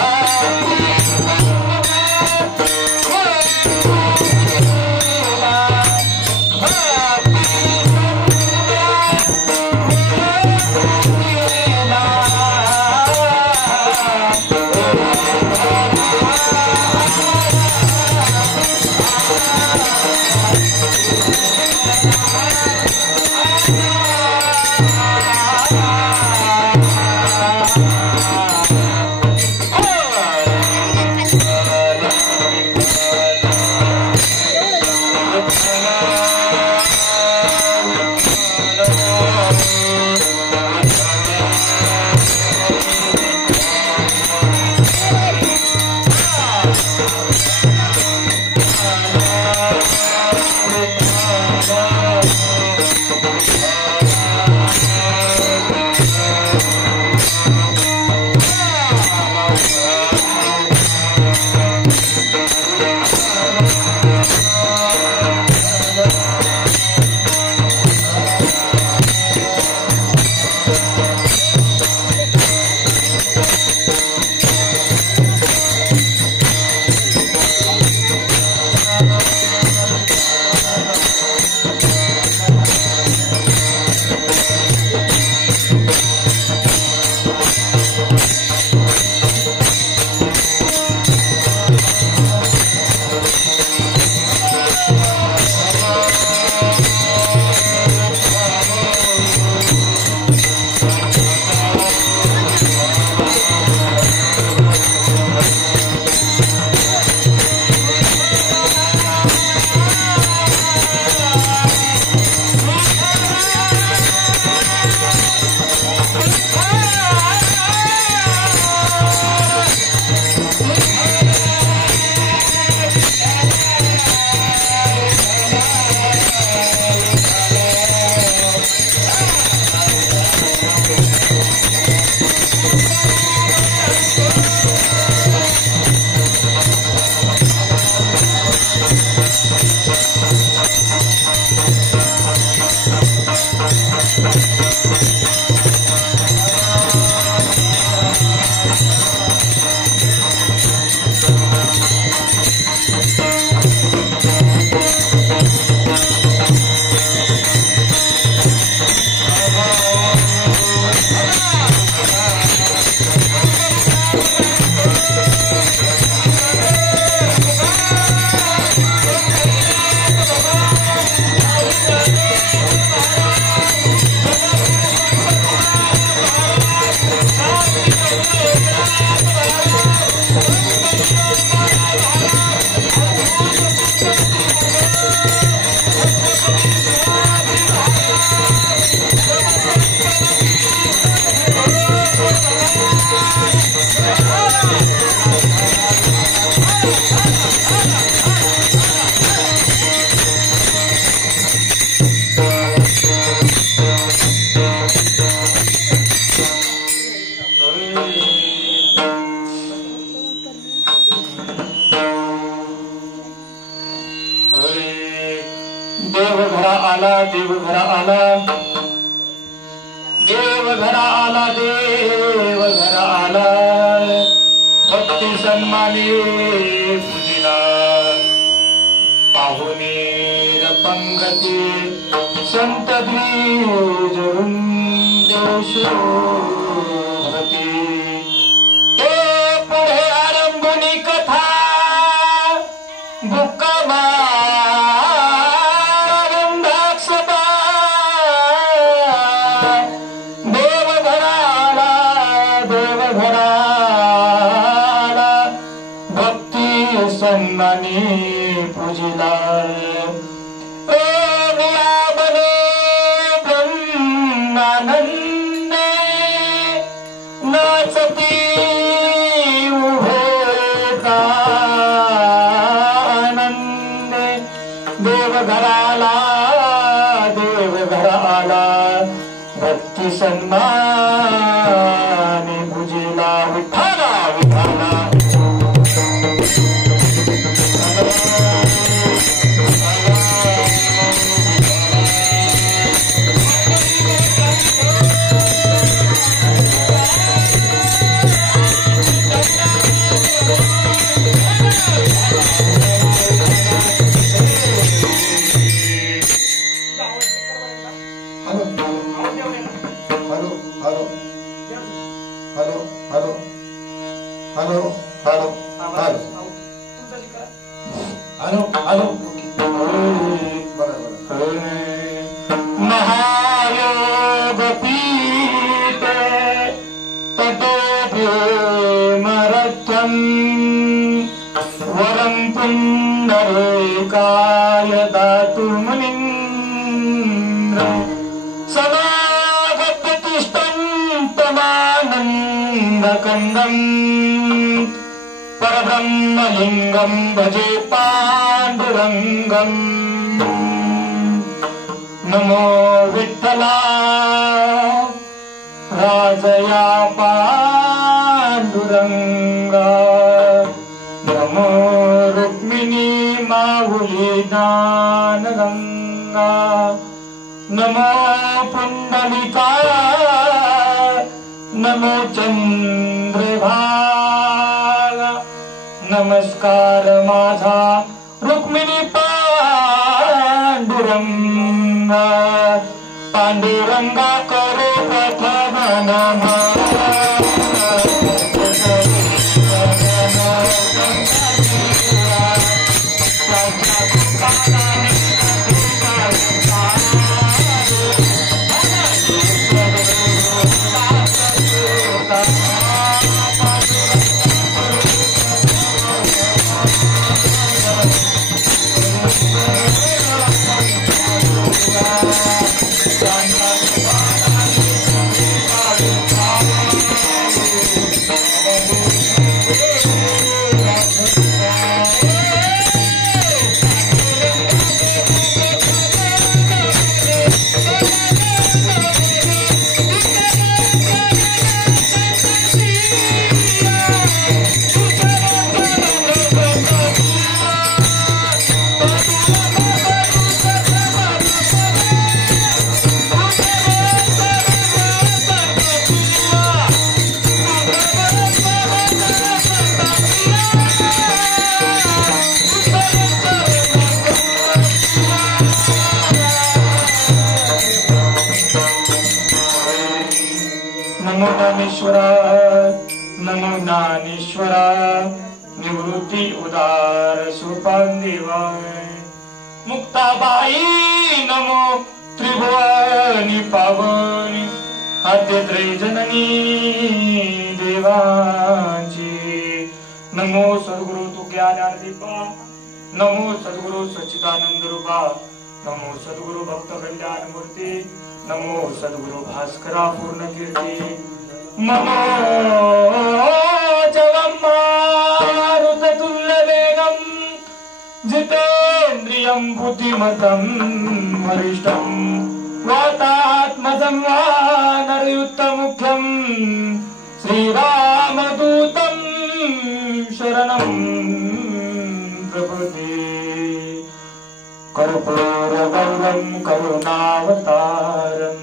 Ah आला देवघर आला देवघर आला देवघर आला भक्ती सन्माने पूजिला पाहुणेर पंगती संत द्विजवृंद शोभती ते पुढे आरंभुनी कथा सन्मानी पूजिला बने ब्रह्मानंदे नाचती उभे आनंदे देवघराला देवघराला भक्ती सन्मानी पूजिला विठ्ठला विठ्ठला महायोग पीते तटोभीमरथ्यं वरं पुण्डरीकाय दातु मुनीन्द्रं समागत्य तिष्ठन्तमानन्दकन्दम् परब्रह्मलिंगं भजे पांडुरंगम् नमो विठ्ठला राजया पांडुरंगा नमो रुक्मिणी माहुली ज्ञानगंगा नमो पुंडलिका नमो चंद्रभागा नमस्कार माझा रुक्मिणी पांडुरंगा पांडुरंगा करो प्रथम नमः नमो ज्ञानेश्वरा नमो ज्ञानेश्वरा निवृत्ती उदार सुपांदेवा मुक्ताबाई नमो त्रिभुवनी पावनी आद्यत्रय जननी देवांची नमो सद्गुरु तू ज्ञानादीपा नमो सद्गुरु सच्चिदानंद रूपा नमो सद्गुरु भक्त कल्याण मूर्ती नमो सद्गुरु भास्करा पूर्ण कीर्ती नमो जगन्मारुततुल्य वेगं जितेन्द्रियं बुद्धिमतं वरिष्ठं वातात्मजं वानरयुक्तमुख्यं श्रीरामदूतं शरणं प्रपद्ये कर्पूरगौरं करुणावतारं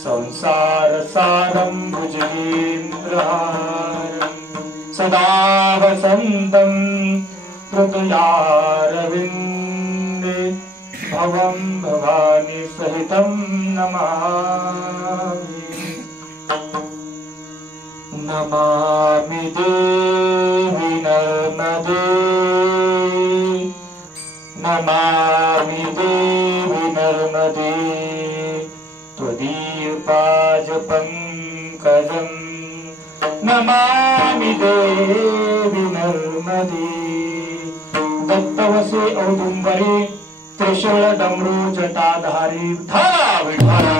संसारसारं भुजगेन्द्रहारं सदा वसन्तं हृदयारविन्दे भवं भवानी सहितं नमामि। नमामि देवी नर्मदे, नमामि देवी नर्मदे त्वदीयपादपङ्कजं, नमामि देवी नर्मदे। दत्तवसे औदुंबरे त्रिशूळ डमरू जटाधारी विठ्ठला विठ्ठला।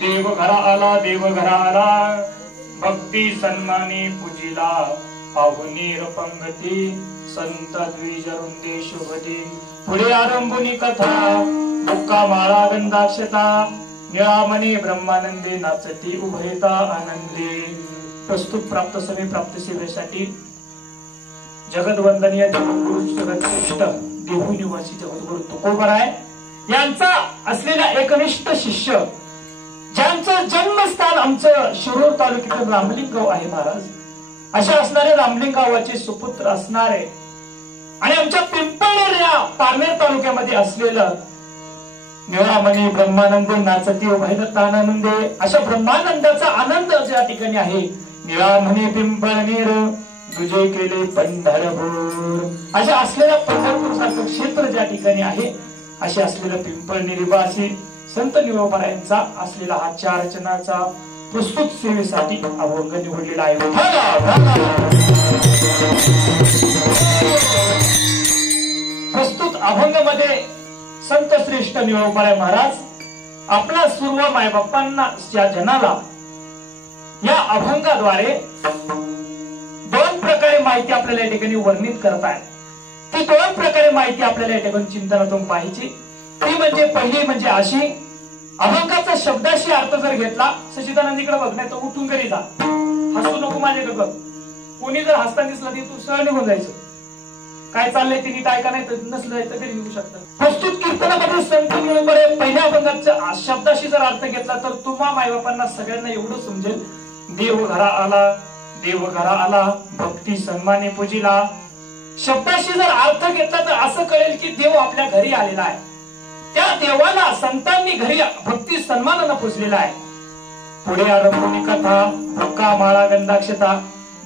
देवघरा आला देवघरा आला, भक्ती सन्मानी पूजिला, पाहुणीर पंगती संत द्विजवृंदे शुभती। पुढे आरंभुनी कथा मुक्का माळा गंधाक्षता, निळामणी ब्रह्मानंदे नाचती उभयता आनंदे। प्रस्तुत प्राप्त समी प्राप्त सेवेसाठी जगदवंदनीय जगद्गुरु जगदश्रेष्ठ देहू निवासी जगद्गुरु तुकोबराय यांचा असलेला एकनिष्ठ शिष्य, ज्यांचं जन्मस्थान आमचं शिरूर तालुक्यातील रामलिंग गाव आहे महाराज, अशा असणारे रामलिंग गावाचे सुपुत्र असणारे आणि आमच्या पिंपळनेर या पारनेर तालुक्यामध्ये असलेलं निळामणी ब्रह्मानंद नाचती उभयदत्तानंदे, अशा ब्रह्मानंदाचा आनंद ज्या ठिकाणी आहे, निळामणी पिंपळनेर तुझे केले पंढरपूर, अशा असलेल्या पंढरपूर सारखं क्षेत्र ज्या ठिकाणी आहे, असे असलेलं पिंपळनेरीवासी संत निळोबारायांचा असलेला हा 4 रचनाचा प्रस्तुत सेवेसाठी अभंग निवडलेला आहे। प्रस्तुत अभंग मध्ये संत श्रेष्ठ निळोबाराय महाराज आपला सर्व मायबापांना या जनाला या अभंगाद्वारे 2 प्रकारे माहिती आपल्याला या ठिकाणी वर्णित करत आहेत। ती 2 प्रकारे माहिती आपल्याला या ठिकाणी चिंतनातून पाहिजे। ती म्हणजे पहिली म्हणजे अशी, अभंगाचा शब्दाशी अर्थ जर घेतला, सचिदानंदीकडे बघ, नाही तर उठून घरी जा, हसू नको माझ्याकडे बघ, कोणी जर हसताना दिसला तरी तू सरळ निघून जायचं, काय चाललंय ते नीट ऐका, नाही तर नसलं तर घरी निघू शकतं। प्रस्तुत कीर्तनामध्ये संत निळोबारे पहिल्या अभंगाच्या शब्दाशी जर अर्थ घेतला तर तुम्हा मायबापांना सगळ्यांना एवढं समजेल, देव घरा आला देवघरा आला, भक्ती सन्माने पूजिला। शब्दाशी जर अर्थ घेतला तर असं कळेल की देव आपल्या घरी आलेला आहे, त्या देवाला संतांनी घरी भक्ती सन्मानानं पूजलेला आहे। पुढे आरंभुनी कथा मुक्का माळा गंधाक्षता,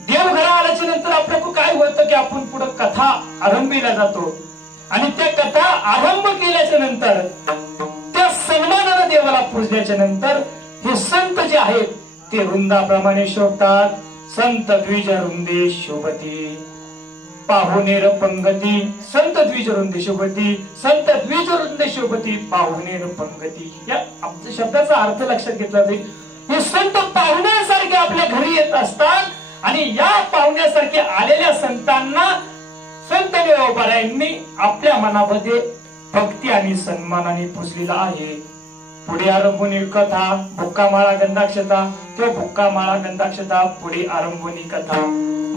देवघरा आल्याच्या नंतर आपल्याला काय होतं की आपण पुढे कथा आरंभीला जातो आणि त्या कथा आरंभ केल्याच्या नंतर त्या सन्मानानं देवाला पूजल्याच्या नंतर हे संत जे आहेत ते वृंदाप्रमाणे शोभतात। संत द्विज वृंदे शोभती, पाहुणेर पंगती, संत द्विज वृंदे शोभती, संत द्विज वृंदे शोभती, पाहुणेर पंगती। या शब्दाचा अर्थ लक्षात घेतला जाईल, हे संत पाहुण्यासारखे आपल्या घरी येत असतात आणि या पाहुण्यासारखे आलेल्या संतांना संत निळोबारायांनी आपल्या मनामध्ये भक्ती आणि सन्मानाने पुजलेला आहे। पुढे आरंभुनी कथा भुक्का माळा गंधाक्षता, तो भुक्का माळा गंधाक्षता पुढे आरंभुनी कथा।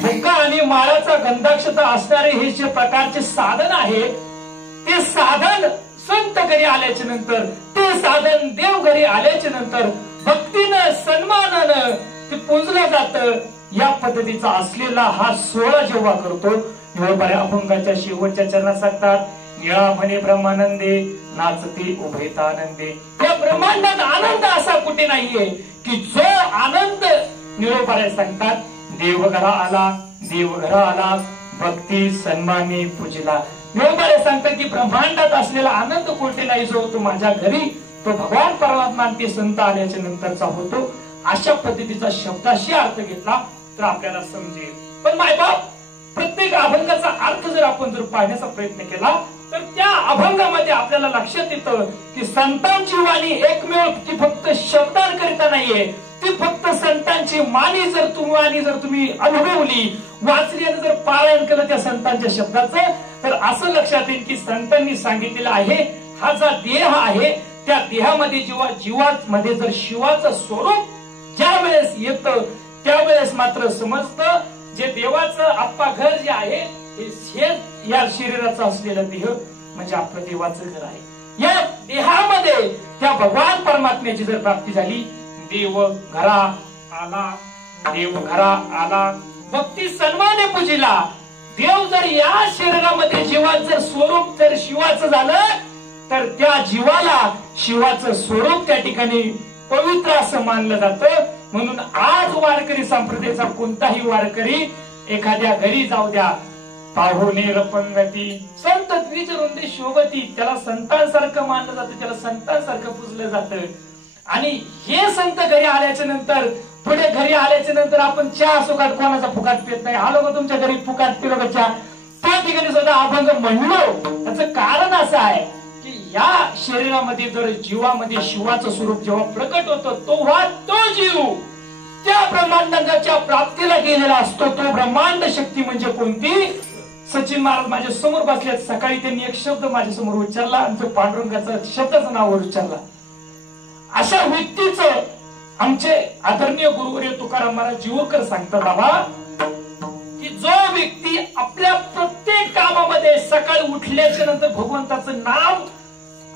भुक्का आणि माळाचा गंधाक्षता असणारे हे जे प्रकारचे साधन आहे, ते साधन संत घरी आल्याच्या नंतर, ते साधन देव घरी आल्याच्या नंतर भक्तीनं सन्मानानं ते पूजलं जातं। या पद्धतीचा असलेला हा सोहळा जेव्हा करतो, निळोबाराय अभंगाच्या शेवटच्या चरणात सांगतात, निळामणी ब्रह्मानंदे नाचते उभयतानंदे। या ब्रह्मांडात आनंद असा कुठे नाहीये की जो आनंद निळोबाराय सांगतात, देवघरा आला देवघरा आला, भक्ती सन्माने पूजिला। निळोबाराय सांगतात की ब्रह्मांडात असलेला आनंद कुठे नाही जो तो माझ्या घरी, तो भगवान परमात्मा ते संत आल्याच्या नंतरचा होतो। अशा पद्धतीचा शब्दाशी अर्थ घेतला तर आपल्याला समजेल। पण मायबाप प्रत्येक अभंगाचा अर्थ जर आपण जर पाहण्याचा प्रयत्न केला तर त्या अभंगामध्ये आपल्याला लक्षात येतं की संतांची वाणी एकमेव ती फक्त शब्दांकरिता नाहीये, ती फक्त संतांची वाणी जर तुम्ही अनुभवली, वाचली आणि जर पारायण केलं त्या संतांच्या शब्दाचं, तर असं लक्षात येईल की संतांनी सांगितलेलं आहे, हा जो देह आहे त्या देहामध्ये जीवामध्ये जर शिवाचं स्वरूप ज्या वेळेस येतं त्यावेळेस मात्र समजतं जे देवाचं आप्पा घर जे आहे हे या शरीराचं असलेलं देह म्हणजे आपलं देवाचं घर आहे. या देहामध्ये त्या भगवान परमात्म्याची जर प्राप्ती झाली, देव घरा आला भक्ती सन्माने पूजिला. देव जर या शरीरामध्ये जीवाचं जर स्वरूप जर शिवाचं झालं तर त्या जीवाला शिवाचं स्वरूप त्या ठिकाणी पवित्र असं मानलं जातं. म्हणून आज वारकरी संप्रदायाचा कोणताही वारकरी एखाद्या घरी जाऊ द्या, पाहुणे रपंगती संत द्विजवृंदे शोभती, त्याला संतांसारखं मानलं जातं, त्याला संतांसारखं पूजलं जातं. आणि हे संत घरी आल्याच्या नंतर पुढे घरी आल्याच्या नंतर आपण चहा सुखात कोणाचा फुकाट पित नाही. आलो का तुमच्या घरी फुकाट पिलो का चहा, त्या ठिकाणी सुद्धा अभंग म्हणलो. त्याचं कारण असं आहे की या शरीरामध्ये जर जीवामध्ये शिवाचं स्वरूप जेव्हा प्रकट होतं तेव्हा तो जीव त्या ब्रह्मांडाच्या प्राप्तीला गेलेला असतो. तो ब्रह्मांड शक्ती म्हणजे कोणती? सचिन महाराज माझ्या समोर बसले, सकाळी त्यांनी एक शब्द माझ्या समोर उच्चारला आणि तो पांडुरंगाचा शब्दाचं नाव उच्चारला. अशा व्यक्तीचं आमचे आदरणीय गुरुवर्य तुकाराम महाराज जीवकर सांगतात बाबा की जो व्यक्ती आपल्या प्रत्येक कामामध्ये सकाळी उठल्याच्या नंतर भगवंताचं नाम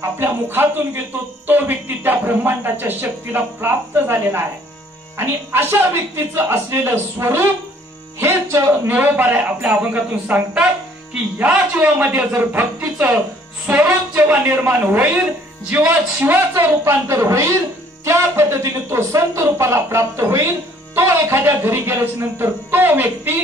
आपल्या मुखातून घेतो तो व्यक्ती त्या ब्रह्मांडाच्या शक्तीला प्राप्त झालेला आहे. आणि अशा व्यक्तीचं असलेलं स्वरूप हे निळोबाराय आपल्या अभंगातून सांगतात की या जीवामध्ये जर भक्तीचं स्वरूप जेव्हा निर्माण होईल, जीवात शिवाचं रूपांतर होईल, त्या पद्धतीने तो संत रूपाला प्राप्त होईल. तो एखाद्या घरी गेल्याच्या नंतर तो व्यक्ती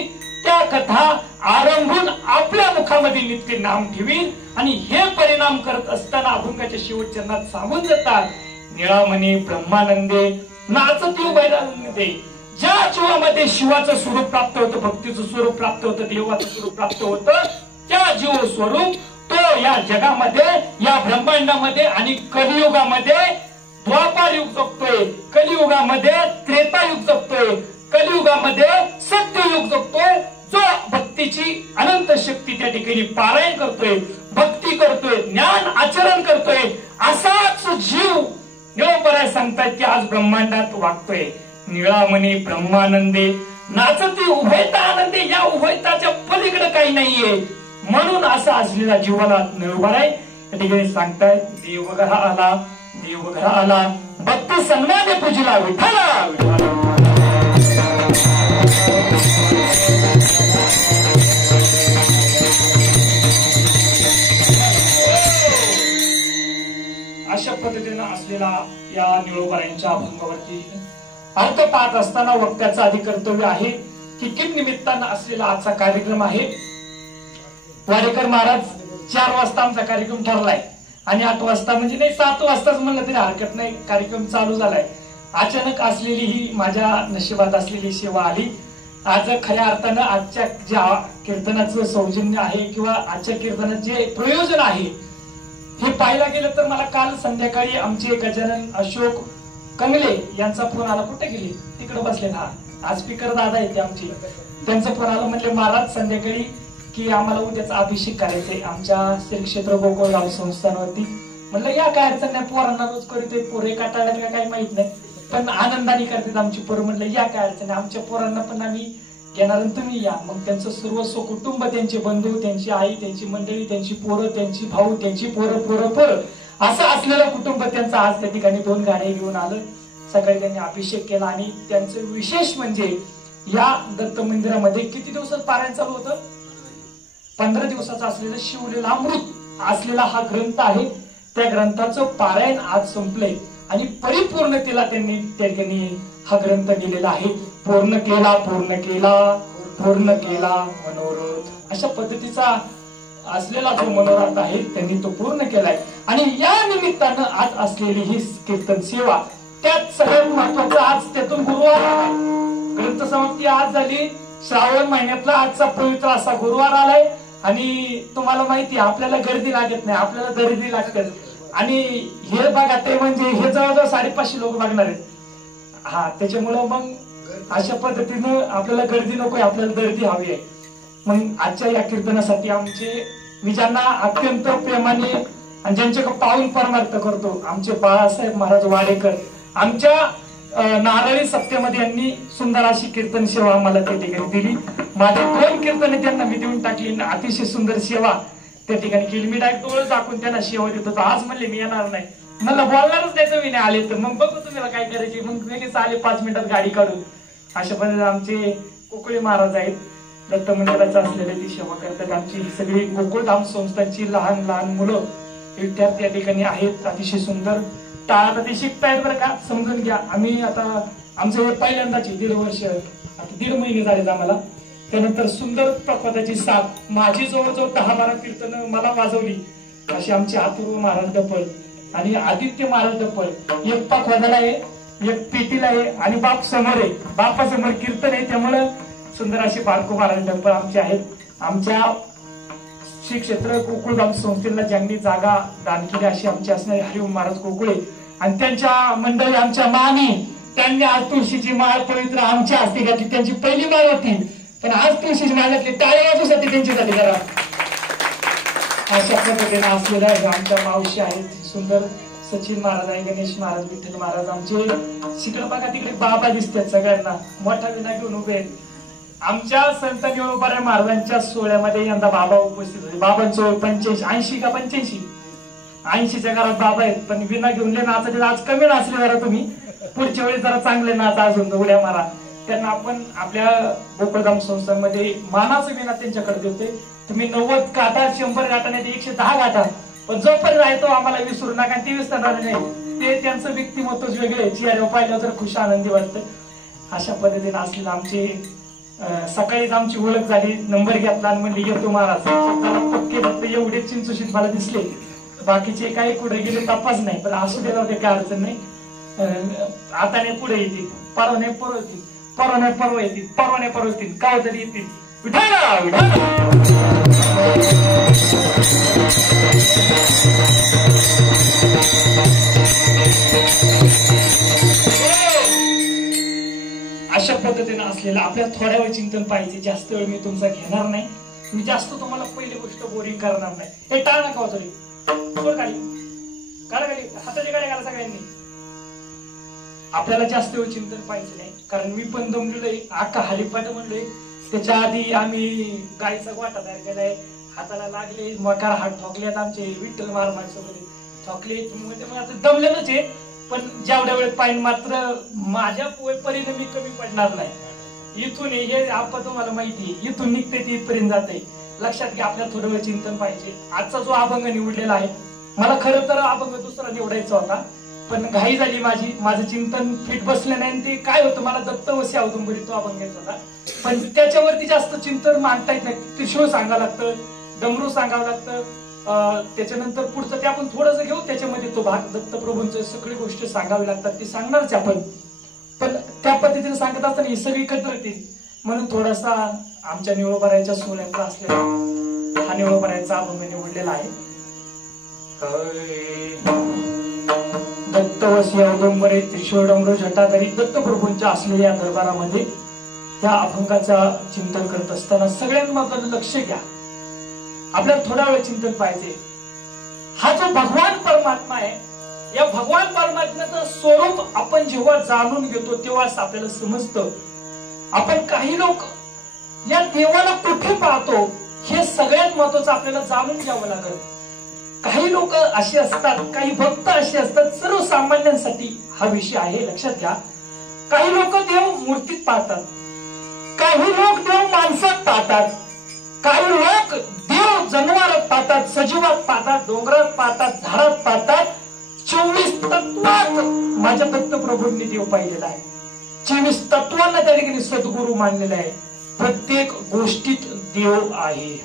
त्या कथा आरंभून आपल्या मुखामध्ये नित्य नाम ठेवील. आणि हे परिणाम करत असताना अभंगाच्या शेवटचरणात सांगून जातात, निळामणी ब्रह्मानंदे नाचती वैरानंदे. ज्या जीवामध्ये शिवाचं स्वरूप प्राप्त होतं, भक्तीचं स्वरूप प्राप्त होतं, देवाचं स्वरूप प्राप्त होतं, त्या जीव स्वरूप तो या जगामध्ये या ब्रह्मांडामध्ये आणि कलियुगामध्ये द्वापार युग जगतोय, कलियुगामध्ये त्रेतायुग जगतोय, कलियुगामध्ये सत्ययुग जगतोय. जो भक्तीची अनंत शक्ती त्या ठिकाणी पारायण करतोय, भक्ती करतोय, ज्ञान आचरण करतोय, असाच जीव निळोबाराय सांगतायत की आज ब्रह्मांडात वागतोय. निळामणी ब्रह्मानंदे नाचती उभयता आनंदे. या उभयताच्या पलीकडे काही नाहीये. म्हणून असा असलेला जीवाला निळोबाराय त्या ठिकाणी सांगतायत, देव घरा आला भक्ती सन्माने पूजिला विठ्ठला विठ्ठला. अशा पद्धतीने असलेला या निळोबारायांच्या अभंगावरती अर्थ पाहत असताना वक्त्याचं आधी कर्तव्य आहे की किम निमित्तानं असलेला आजचा कार्यक्रम आहे. वाडेकर महाराज 4 वाजता आमचा कार्यक्रम ठरलाय आणि 8 वाजता म्हणजे नाही 7 वाजताच म्हणलं तरी हरकत नाही, कार्यक्रम चालू झालाय. अचानक असलेली ही माझ्या नशिबात असलेली सेवा आली. आज खऱ्या अर्थानं आजच्या ज्या कीर्तनाचं सौजन्य आहे किंवा आजच्या कीर्तनात जे प्रयोजन आहे हे पाहायला गेलं तर मला काल संध्याकाळी आमचे गजानन अशोक कंगले यांचा फोन आला. कुठे गेले? तिकडे बसले. हा आज स्पीकर दादा येते आमची. त्यांचा फोन आला, म्हणले महाराज संध्याकाळी की आम्हाला उद्याचा अभिषेक करायचंय आमच्या श्री क्षेत्र गोकुळगाव संस्थानावरती. म्हणलं या काय अडचण नाही, पोरांना रोज करते, पोरे काटाळ्यात का काही माहित नाही पण आनंदाने करतात आमची पोरं. म्हणलं या काय अडचण नाही, आमच्या पोरांना पण आम्ही घेणार, तुम्ही या. मग त्यांचं सर्वस्व कुटुंब, त्यांचे बंधू, त्यांची आई, त्यांची मंडळी, त्यांची पोरं, त्यांची भाऊ, त्यांची पोरं असं असलेलं कुटुंब त्यांचं आज त्या ठिकाणी 2 गाड्या घेऊन आलं. सकाळी त्यांनी अभिषेक केला आणि त्यांचं विशेष म्हणजे या दत्त मंदिरामध्ये किती दिवसात पारायण चालू होतं? 15 दिवसाचा असलेलं शिवलेला अमृत असलेला हा ग्रंथ आहे. त्या ग्रंथाचं पारायण आज संपलंय आणि परिपूर्णतेला त्यांनी त्या ठिकाणी हा ग्रंथ लिहिलेला आहे. पूर्ण केला मनोरथ अशा पद्धतीचा असलेला जो मनोरथ आहे त्यांनी तो पूर्ण केलाय. आणि या निमित्तानं आज असलेली ही कीर्तन सेवा त्यात सगळ्यात महत्वाचं आज त्यातून गुरुवार आलाय. ग्रंथ समाप्ती आज झाली. श्रावण महिन्यातला आजचा पवित्र असा गुरुवार आलाय. आणि तुम्हाला माहिती आपल्याला गर्दी लागत नाही, आपल्याला गर्दी लागते. आणि हे बघा ते म्हणजे हे जवळजवळ 550 लोक बघणार आहेत. हा त्याच्यामुळं मग अशा पद्धतीनं आपल्याला गर्दी नकोय, आपल्याला गर्दी हवी आहे. मग आजच्या या कीर्तनासाठी आमचे मी ज्यांना अत्यंत प्रेमाने आणि ज्यांच्याकडे पाऊल परमार्थ करतो आमचे बाळासाहेब महाराज वाडेकर, आमच्या नारळी सप्त्यामध्ये यांनी सुंदर अशी कीर्तन सेवा आम्हाला त्या ठिकाणी दिली. माझे 2 कीर्तने त्यांना मी देऊन टाकली. अतिशय सुंदर सेवा त्या ठिकाणी केली. मी डायरेक्ट डोळे झाकून त्यांना सेवा देत होतो. आज म्हणले मी येणार नाही, मला बोलणारच नाही तुम्ही नाही आले तर मग बघू तुम्हाला काय करायची. मग लगेच आले 5 मिनिटात गाडी काढून. अशा पद्धतीने आमचे कोकळे महाराज आहेत, दत्त मंदिराचं असलेले ती सेवा करतात. आमची सगळी गोकुळधाम संस्थांची लहान लहान मुलं विद्यार्थी या ठिकाणी आहेत, अतिशय सुंदर. आता ते शिकतायत बरं का, समजून घ्या. आम्ही आता आमचं हे पहिल्यांदाची 1.5 वर्ष, आता 1.5 महिने झालेत आम्हाला. त्यानंतर सुंदर प्रकवादाची साथ, माझी जवळजवळ 10-12 कीर्तन मला वाजवली अशी आमचे अथर्व महाराज डपळ आणि आदित्य महाराज डपळ. एक पकवादाला आहे, एक पेटीला आहे आणि बाप समोर आहे, बापासमोर कीर्तन आहे. त्यामुळं सुंदर अशी बाळको महाराज डपळ आमचे आहेत. आमच्या श्री क्षेत्र गोकुळधाम संस्थेला ज्यांनी जागा दान केली अशी आमची असणारे हरिओम महाराज गोकुळे आणि त्यांच्या मंडळी आमच्या मामी, त्यांनी आज तुळशीची माळ पवित्र आमच्या हस्ते घातली. त्यांची पहिली माळ होती पण आज तुळशीची माळ घातली. टाळ्या वाजवसाठी त्यांच्यासाठी करा. अशा पद्धतीने असलेल्या आमच्या मावशी आहेत सुंदर. सचिन महाराज आहे, गणेश महाराज, विठ्ठल महाराज. आमचे शिकड बघा तिकडे बाबा दिसतात सगळ्यांना, मोठा विना घेऊन उभे आहेत. आमच्या संत निळोबाराय महाराजांच्या सोहळ्यामध्ये यंदा बाबा उपस्थित होते. बाबांचं 85, 80 का 85, 80च्या घरात बाबा आहेत. पण विना घेऊन नाचायचे. आज कमी नाचले जरा तुम्ही, पुढच्या वेळेस जरा चांगले नाच अजून उड्या मारा. त्यांना आपण आपल्या गोकुळधाम संस्थांमध्ये मानाचं विना त्यांच्याकडे देतोय. तुम्ही 90 गाठा, 100 गाठा नाही 110 गाठा, पण जोपर्यंत आहे तो आम्हाला विसरू नका. ते विसरणार नाही. ते त्यांचं व्यक्तिमत्वच वेगळे, चेहऱ्यावर पाहिलं तर खुश आनंदी वाटतं. अशा पद्धतीने असलेलं आमचे सकाळीच आमची ओळख झाली, नंबर घेतला आणि म्हणले येतो महाराज. पक्के फक्त एवढे चिंचुशीत मला दिसले, बाकीचे काही कुठे गेले तपास नाही. पण असू दे नव्हते, काय अडचण नाही. आता नाही पुढे येतील, परवा नाही परवा येतील, परवा नाही परवा येतील, परवा नाही परवा येतील, का तरी येतील. विठाला विठाला. अशा पद्धतीने असलेलं आपल्याला थोड्या वेळ चिंतन पाहिजे. जास्त वेळ मी तुमचा घेणार नाही. मी जास्त तुम्हाला पहिली गोष्ट बोरिंग करणार नाही. हे टाळ नका तरी गाडी काढा, गाडी हाताची गाडी करा सगळ्यांनी. आपल्याला जास्त वेळ चिंतन पाहिजे नाही, कारण मी पण दमलेलोय. आका हरिपाठ म्हणलोय. त्याच्या आधी आम्ही गायचा गोठा तयार केलाय. हाताला लागले, मकार हात ठोकलेत आमचे. विठ्ठल महाराजांसोबत ठोकले म्हणजे मग आता दमलेलंच आहे. पण जेवढ्या वेळेत पाहिजे मात्र माझ्या परीने मी कमी पडणार नाही. इथून हे आपण तुम्हाला माहिती आहे, इथून निघते ती इथपर्यंत जाते. लक्षात घ्या, आपल्याला थोडं वेळ चिंतन पाहिजे. आजचा जो अभंग निवडलेला आहे, मला खरं तर अभंग दुसरा निवडायचा होता, पण घाई झाली माझी. माझं चिंतन फिट बसलं नाही. आणि ते काय होतं, मला दत्तवसी औदुंबरी तो अभंग घ्यायचा होता, पण त्याच्यावरती जास्त चिंतन मांडता येत नाही. त्रिशूळ सांगावं लागतं, डमरू सांगावं लागतं. त्याच्यानंतर पुढचं ते आपण थोडंसं घेऊ, त्याच्यामध्ये तो भाग दत्तप्रभूंचं सगळी गोष्टी सांगावी लागतात, ती सांगणारच आपण. पण त्या पद्धतीने सांगत असताना ही सगळी एकत्र येतील. म्हणून थोडासा आमच्या निळोबारायच्या सोहळ्याचा असलेला हा निळोबारायचा अभंग निवडलेला आहे. दत्तवसी औदुंबरे त्रिशूळ डमरू जटाधारी दत्तप्रभूंच्या असलेल्या दरबारामध्ये त्या अभंगाचा चिंतन करत असताना सगळ्यांना आपलं लक्ष घ्या. आपल्याला थोडा वेळ चिंतन पाहिजे. हा जो भगवान परमात्मा आहे, या भगवान परमात्म्याचं स्वरूप आपण जेव्हा जाणून घेतो तेव्हाच आपल्याला समजतं. आपण काही लोक या देवाला कुठे पाहतो हे सगळ्यात महत्वाचं आपल्याला जाणून घ्यावं लागेल. काही लोक असे असतात, काही भक्त असे असतात, सर्वसामान्यांसाठी हा विषय आहे, लक्षात घ्या. काही लोक देव मूर्तीत पाहतात, काही लोक देव माणसात पाहतात, काही लोक देव जनावरात पाहतात, सजीवात पाहतात, डोंगरात पाहतात, झाडात पाहतात. 24 तत्वात माझ्या दत्तप्रभूंनी देव पाहिलेला आहे. 24 तत्वांना त्या ठिकाणी सद्गुरू मानलेला आहे. प्रत्येक गोष्टीत देव आहे.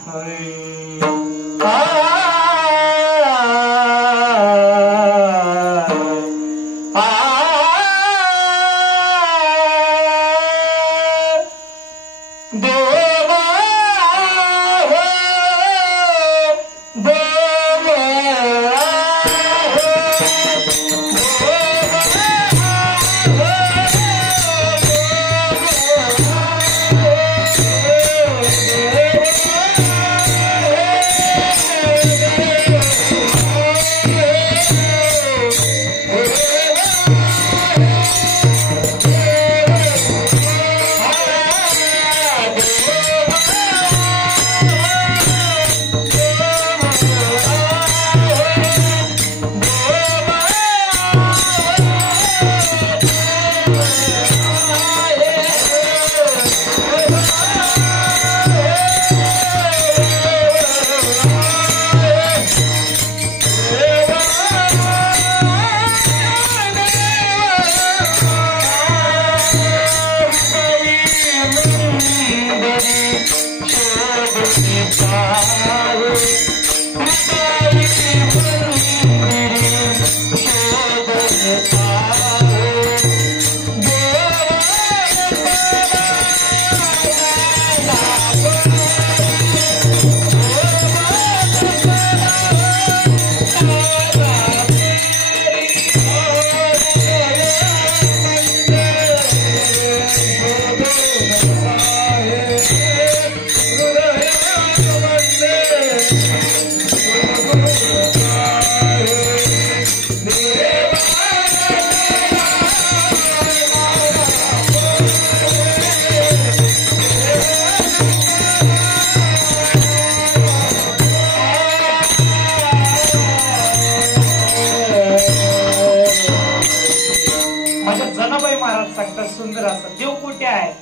सुंदर असा देव कुठे आहे?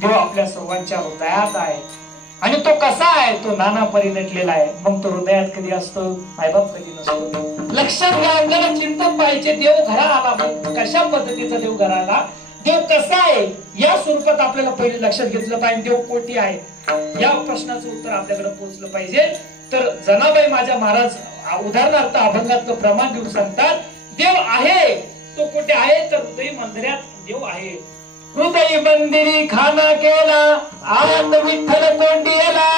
देव आपल्या सर्वांच्या हृदयात आहे. आणि तो कसा आहे? तो नाना परी नटलेला आहे. मग तो हृदयात कधी असतो? मायबाप कधी नसतो. लक्षात घ्या, आपल्याला चिंतन पाहिजे. देव घरा आला, मग कशा पद्धतीचा देव घरा आला, देव कसा आहे या स्वरूपात आपल्याला पहिले लक्षात घेतलं पाहिजे. देव कोटी आहे या प्रश्नाचं उत्तर आपल्याकडे पोहोचलं पाहिजे. तर जनाबाई माझ्या महाराज उदाहरणार्थ अभंगातलं प्रमाण देऊन सांगतात, देव आहे तो कुठे आहे? तर हृदय मंदिरात देव आहे. हृदय मंदिरी खाना केला आनंद विठ्ठल कोंडीला.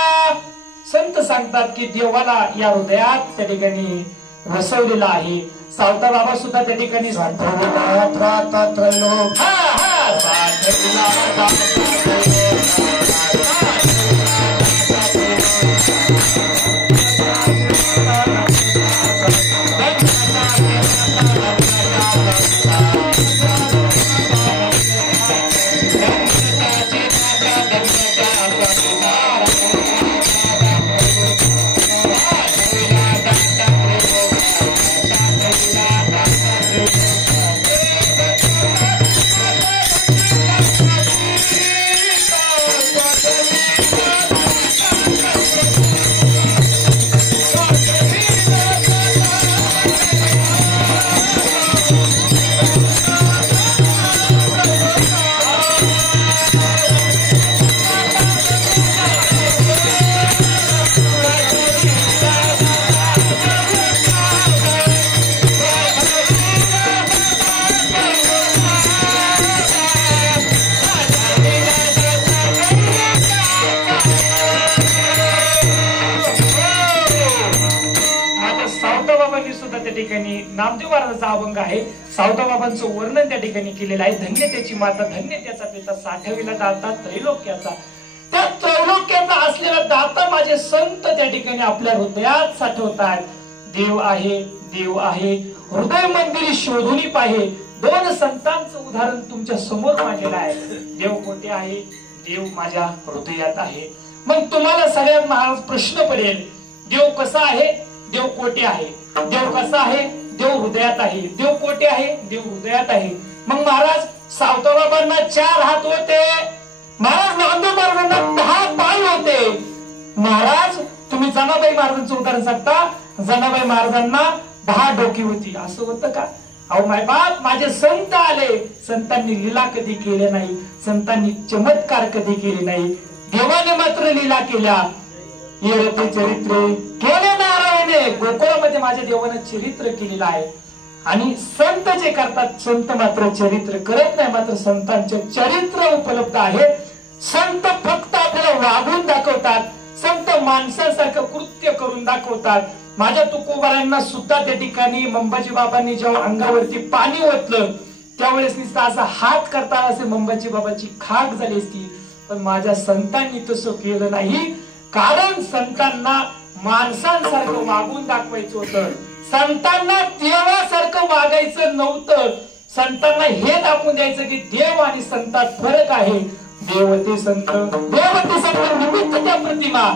संत सांगतात की देवाला या हृदयात त्या ठिकाणी वसवलेला आहे. सावता बाबा सुद्धा त्या ठिकाणी नामदेव महाराजांचा अभंग आहे. सावता बाबांचं वर्णन त्या ठिकाणी केलेलं आहे. धन्य त्याची माता, धन्य त्याचा पिता, साठविला दाता त्रैलोक्याचा. त्या त्रैलोक्याचा असलेला दाता माझे संत त्या ठिकाणी आपल्या हृदयात साठवतात. देव आहे, देव आहे, हृदय मंदिरी शोधून पाहे. दोन संतांचं उदाहरण तुमच्या समोर मांडलेलं आहे. देव कोठे आहे? देव माझ्या हृदयात आहे. मग तुम्हाला सगळ्यात महाराज प्रश्न पडेल, देव कसा आहे? देव कोठे आहे? देव कसा आहे? देव हृदयात आहे. देव कोठे आहे? देव हृदयात आहे. मग महाराज सावता बाबांना 4 हात होते, महाराज नामदेव महाराजांना 10 पाय होते. महाराज तुम्ही जनाबाई महाराजांचं उदाहरण सांगता, जनाबाई महाराजांना 10 डोकी होती. असं होतं का? अहो मायबाप, माझे संत आले, संतांनी लीला कधी केल्या नाही, संतांनी चमत्कार कधी केले नाही. देवाने मात्र लीला केल्या. येते चरित्र केले नारायणे. गोकुळामध्ये माझ्या देवानं चरित्र केलेलं आहे. आणि संत जे करतात, संत मात्र चरित्र करत नाही. मात्र संतांचे चरित्र उपलब्ध आहे. संत फक्त आपल्याला वागून दाखवतात. संत माणसासारखं कृत्य करून दाखवतात. माझ्या तुकोबारांना सुद्धा त्या ठिकाणी मंबाजी बाबांनी जेव्हा अंगावरती पाणी ओतलं त्यावेळेस नुसतं असा हात करताना असे मंबाजी बाबाची खाक झाली असती. पण माझ्या संतांनी तसं केलं नाही. कारण संतांना माणसांसारखं वागून दाखवायचं होतं. संतांना देवासारखं वागायचं नव्हतं. संतांना हे दाखवून द्यायचं की देव आणि संतात फरक आहे. देवते संत, देवते संत निमित्त त्या प्रतिमा.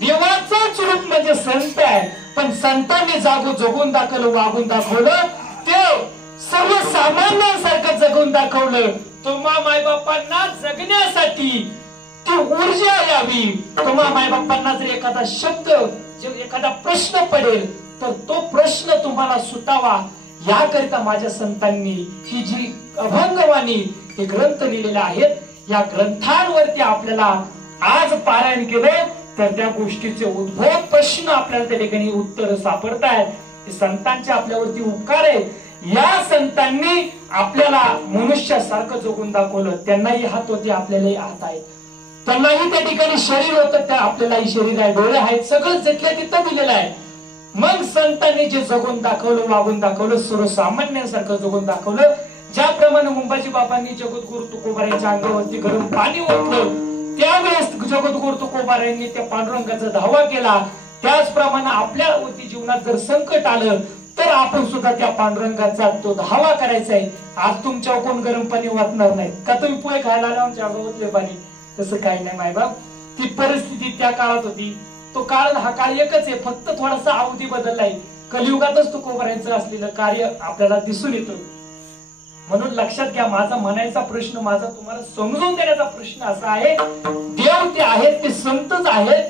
देवाचाच रूप म्हणजे संत आहे. पण संतांनी जगून दाखवलं, वागून दाखवलं. देव सर्वसामान्यांसारखं जगून दाखवलं. तुम्हा मायबापांना जगण्यासाठी ती ऊर्जा यावी. तुम्हा मायबापांना जर एखादा शब्द, एखादा प्रश्न पडेल तर तो प्रश्न तुम्हाला सुटावा याकरिता माझ्या संतांनी ही जी अभंगवाणी हे ग्रंथ लिहिलेले आहेत. या ग्रंथांवरती आपल्याला आज पारायण केलं तर त्या गोष्टीचे उद्भव प्रश्न आपल्याला त्या ठिकाणी उत्तर सापडतायत. हे संतांचे आपल्यावरती उपकार आहेत. या संतांनी आपल्याला मनुष्यासारखं जगून दाखवलं. त्यांनाही हात होते, आपल्यालाही हात आहेत. त्यांनाही त्या ठिकाणी शरीर होतं, त्या आपल्यालाही शरीर आहे, डोळे आहेत, सगळं जिथल्या तिथं दिलेलं आहे. मग संतांनी जे जगून दाखवलं, वागून दाखवलं, सर्वसामान्यांसारखं जगून दाखवलं. ज्याप्रमाणे मुंबाजी बाबांनी जगद्गुरु तुकोबारायांच्या अंगावरती गरम पाणी ओतलं, त्यावेळेस जगद्गुरु तुकोबारायांनी त्या पांडुरंगाचा धावा केला. त्याचप्रमाणे आपल्यावरती जीवनात जर संकट आलं तर आपण सुद्धा त्या पांडुरंगाचा तो धावा करायचा आहे. आज तुमच्या कोण गरम पाणी वाटणार नाही का? तुम्ही पोहे खायला आला आमच्या अंगावरले पाणी, तसं काही नाही मायबाप. ती परिस्थिती त्या काळात होती. तो काळ हा काळ एकच आहे, फक्त थोडासा अवधी बदललाय. कलियुगातच तुकोबारायांचं असलेलं कार्य आपल्याला दिसून येतं. म्हणून लक्षात घ्या, माझा म्हणायचा प्रश्न, माझा तुम्हाला समजून देण्याचा प्रश्न असा आहे, देव ते आहेत, ते संतच आहेत.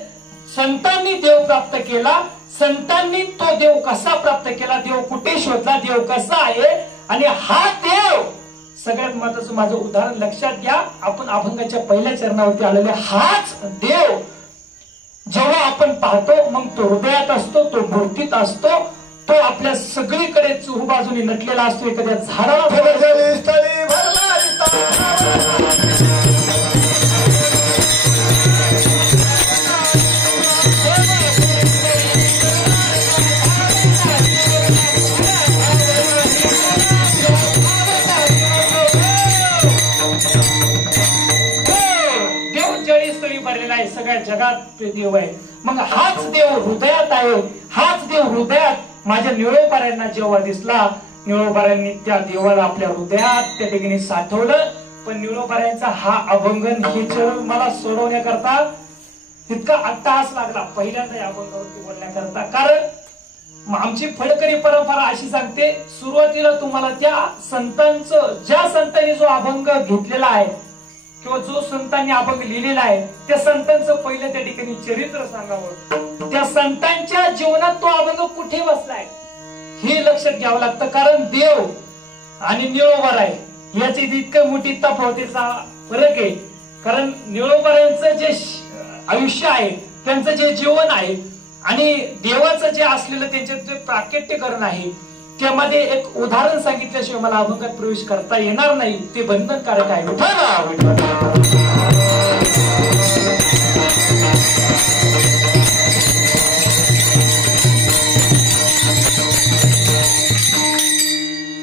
संतांनी देव प्राप्त केला, संतांनी तो देव कसा प्राप्त केला, देव कुठे शोधला, देव कसा आहे, आणि हा देव सगळ्यात महत्वाचं माझं उदाहरण लक्षात घ्या. आपण अभंगाच्या पहिल्या चरणावरती आलेले हाच देव जेव्हा आपण पाहतो, मग तो हृदयात असतो, तो मूर्तीत असतो, तो आपल्या सगळीकडे चहूबाजूने नटलेला असतो. एखाद्या झाडाला सगळ्या जगात देव आहे. मग हाच देव हृदयात आहे, हाच देव हृदयात माझ्या निळोबाऱ्यांना जेव्हा दिसला, निळोबाऱ्यांनी त्या देवाला आपल्या हृदयात त्या ठिकाणी साठवलं. पण निळोबाऱ्यांचा हा अभंगन हे चरण मला सोडवण्याकरता इतका अट्टहास लागला पहिल्यांदा या अभंगावरती बोलण्याकरता. कारण आमची फडकरी परंपरा अशी सांगते, सुरुवातीला तुम्हाला त्या संतांचं, ज्या संतांनी जो अभंग घेतलेला आहे किंवा जो संतांनी अभंग लिहिलेला आहे, त्या संतांचं पहिलं त्या ठिकाणी चरित्र सांगावं, त्या संतांच्या जीवनात तो अभंग कुठे बसलाय हे लक्षात घ्यावं लागतं. कारण देव आणि निळोबाराय याची इतकं मोठी तफावतीचा फरक आहे. कारण निळोबारायांचं जे आयुष्य आहे, त्यांचं जे जीवन आहे, आणि देवाचं जे असलेलं त्यांचे जे प्राकट्यकरण आहे, त्यामध्ये एक उदाहरण सांगितल्याशिवाय मला अभंगात प्रवेश करता येणार नाही. ते बंधनकारक आहे.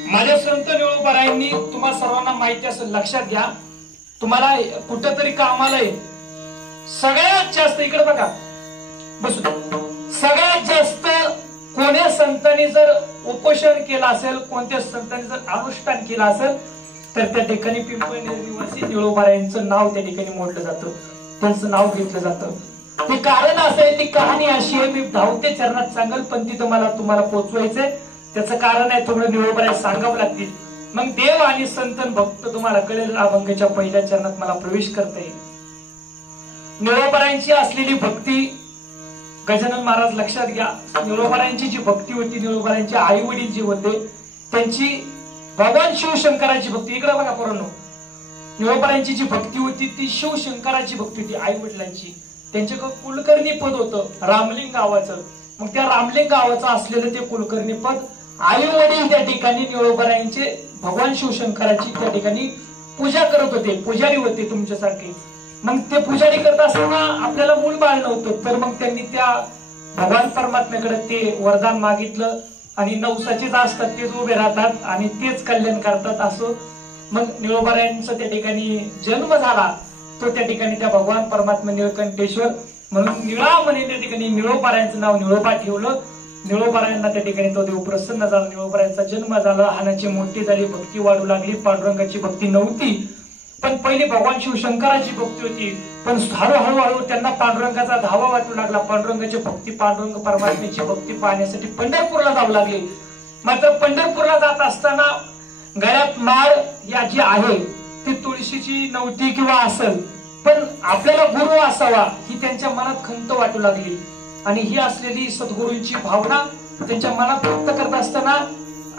माझ्या संत निळोबारायांनी, तुम्हाला सर्वांना माहिती असेल, लक्षात घ्या, तुम्हाला कुठंतरी कामाला आहे, सगळ्यात जास्त इकडे बघा बसू, सगळ्यात जास्त कोण्या संतांनी जर उपोषण केलं असेल, कोणत्या संतांनी जर अनुष्ठान केलं असेल, तर त्या ठिकाणी पिंपळनेर निवासी निळोबारायांचं नाव त्या ठिकाणी मोडलं जातं, त्यांचं नाव घेतलं जातं. ते कारण असं आहे, ती कहाणी अशी आहे, मी धावते चरणात सांगल, पण ती तुम्हाला पोचवायचंय. त्याचं कारण आहे, थोडं निळोबाराय सांगावं लागतील. मग देव आणि संतन भक्त तुम्हाला कळेल. अभंगाच्या पहिल्या चरणात मला प्रवेश करता येईल. निळोबारायांची असलेली भक्ती, गजानन महाराज लक्षात घ्या, निळोबारायांची जी भक्ती होती, निळोबारायांचे आई वडील जे होते, त्यांची भगवान शिवशंकराची भक्ती, इकडे बघा पोरांनो, निळोबारायांची जी भक्ती होती ती शिवशंकराची भक्ती होती, आई वडिलांची. त्यांच्याकडे कुलकर्णी पद होतं रामलिंग गावाचं. मग त्या रामलिंग गावाचं असलेलं ते कुलकर्णी पद, आई वडील त्या ठिकाणी निळोबारायांचे भगवान शिवशंकराची त्या ठिकाणी पूजा करत होते, पुजारी होते तुमच्यासारखे. मग ते पुजारी करत असताना आपल्याला मूल बाळ नव्हतं, तर मग त्यांनी त्या भगवान परमात्म्याकडे ते वरदान मागितलं, आणि नवसाचेच असतात, तेच उभे राहतात आणि तेच कल्याण करतात. असं मग निळोबारायांचा त्या ठिकाणी जन्म झाला. तो त्या ठिकाणी त्या भगवान परमात्मा निळकंठेश्वर म्हणून निळा म्हणे त्या ठिकाणी निळोबारायांचं नाव निळोबा ठेवलं. निळोबारायांना त्या ठिकाणी तो देव प्रसन्न झाला, निळोबारायांचा जन्म झाला, लहानाची मोठी झाली, भक्ती वाढू लागली. पांडुरंगाची भक्ती नव्हती, पण पहिली भगवान शिवशंकराची भक्ती होती. पण हळूहळू त्यांना पांडुरंगाचा धावा वाटू लागला. पांडुरंगाची भक्ती, पांडुरंग परमात्म्याची भक्ती पाहण्यासाठी पंढरपूरला जाऊ लागले. मात्र पंढरपूरला जात असताना गळ्यात माळ या जी आहे ती तुळशीची नव्हती किंवा असेल, पण आपल्याला गुरु असावा ही त्यांच्या मनात खंत वाटू लागली. आणि ही असलेली सद्गुरूंची भावना त्यांच्या मनात व्यक्त करत असताना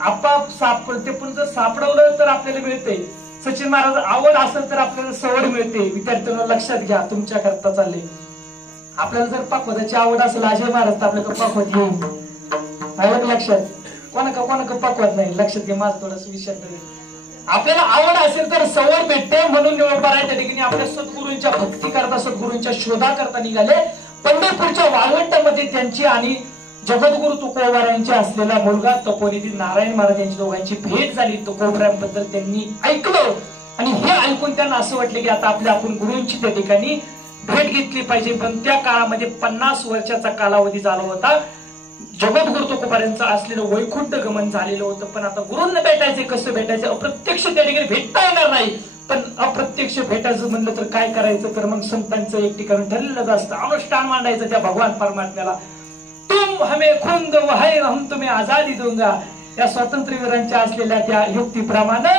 आपाप सापडते. पण जर सापडवलं तर आपल्याला मिळते. सचिन महाराज, आवड असेल तर आपल्याला सवड मिळते. विद्यार्थ्यांना लक्षात घ्या, तुमच्या करता चालले. आपल्याला जर पाकवताची आवड असेल, अजय महाराज तर आपल्याला पाकवत येईल. लक्षात कोणाक पाकवत नाही. लक्षात घ्या, माझं थोडस विचार करेल. आपल्याला आवड असेल तर सवड भेटते. म्हणून निळोबाराय त्या ठिकाणी आपल्या सद्गुरूंच्या भक्ती करता, सद्गुरूंच्या शोधा करता निघाले. पंढरपूरच्या वाळवंटामध्ये त्यांची आणि जगद्गुरु तुकोबारायांची असलेला मुलगा तपोनिधी नारायण महाराज यांची दोघांची भेट झाली. तुकोबारायांबद्दल त्यांनी ऐकलं आणि हे ऐकून त्यांना असं वाटलं की आता आपण गुरूंची त्या ठिकाणी भेट घेतली पाहिजे. पण त्या काळामध्ये 50 वर्षाचा कालावधी झाला होता. जगद्गुरु तुकोबारायांचं असलेलं वैकुंठ गमन झालेलं होतं. पण आता गुरूंना भेटायचे, कसं भेटायचं, अप्रत्यक्ष त्या ठिकाणी भेटता येणार नाही. पण अप्रत्यक्ष भेटायचं म्हणलं तर काय करायचं, तर मग संतांचं एक ठिकाण ठरलेलं असतं, अनुष्ठान मांडायचं त्या भगवान परमात्म्याला. तुम हमें खुंद वहाय हम तुम्हें आजादी दूंगा, या स्वातंत्र्यवीरांच्या असलेल्या त्या युक्तीप्रमाणे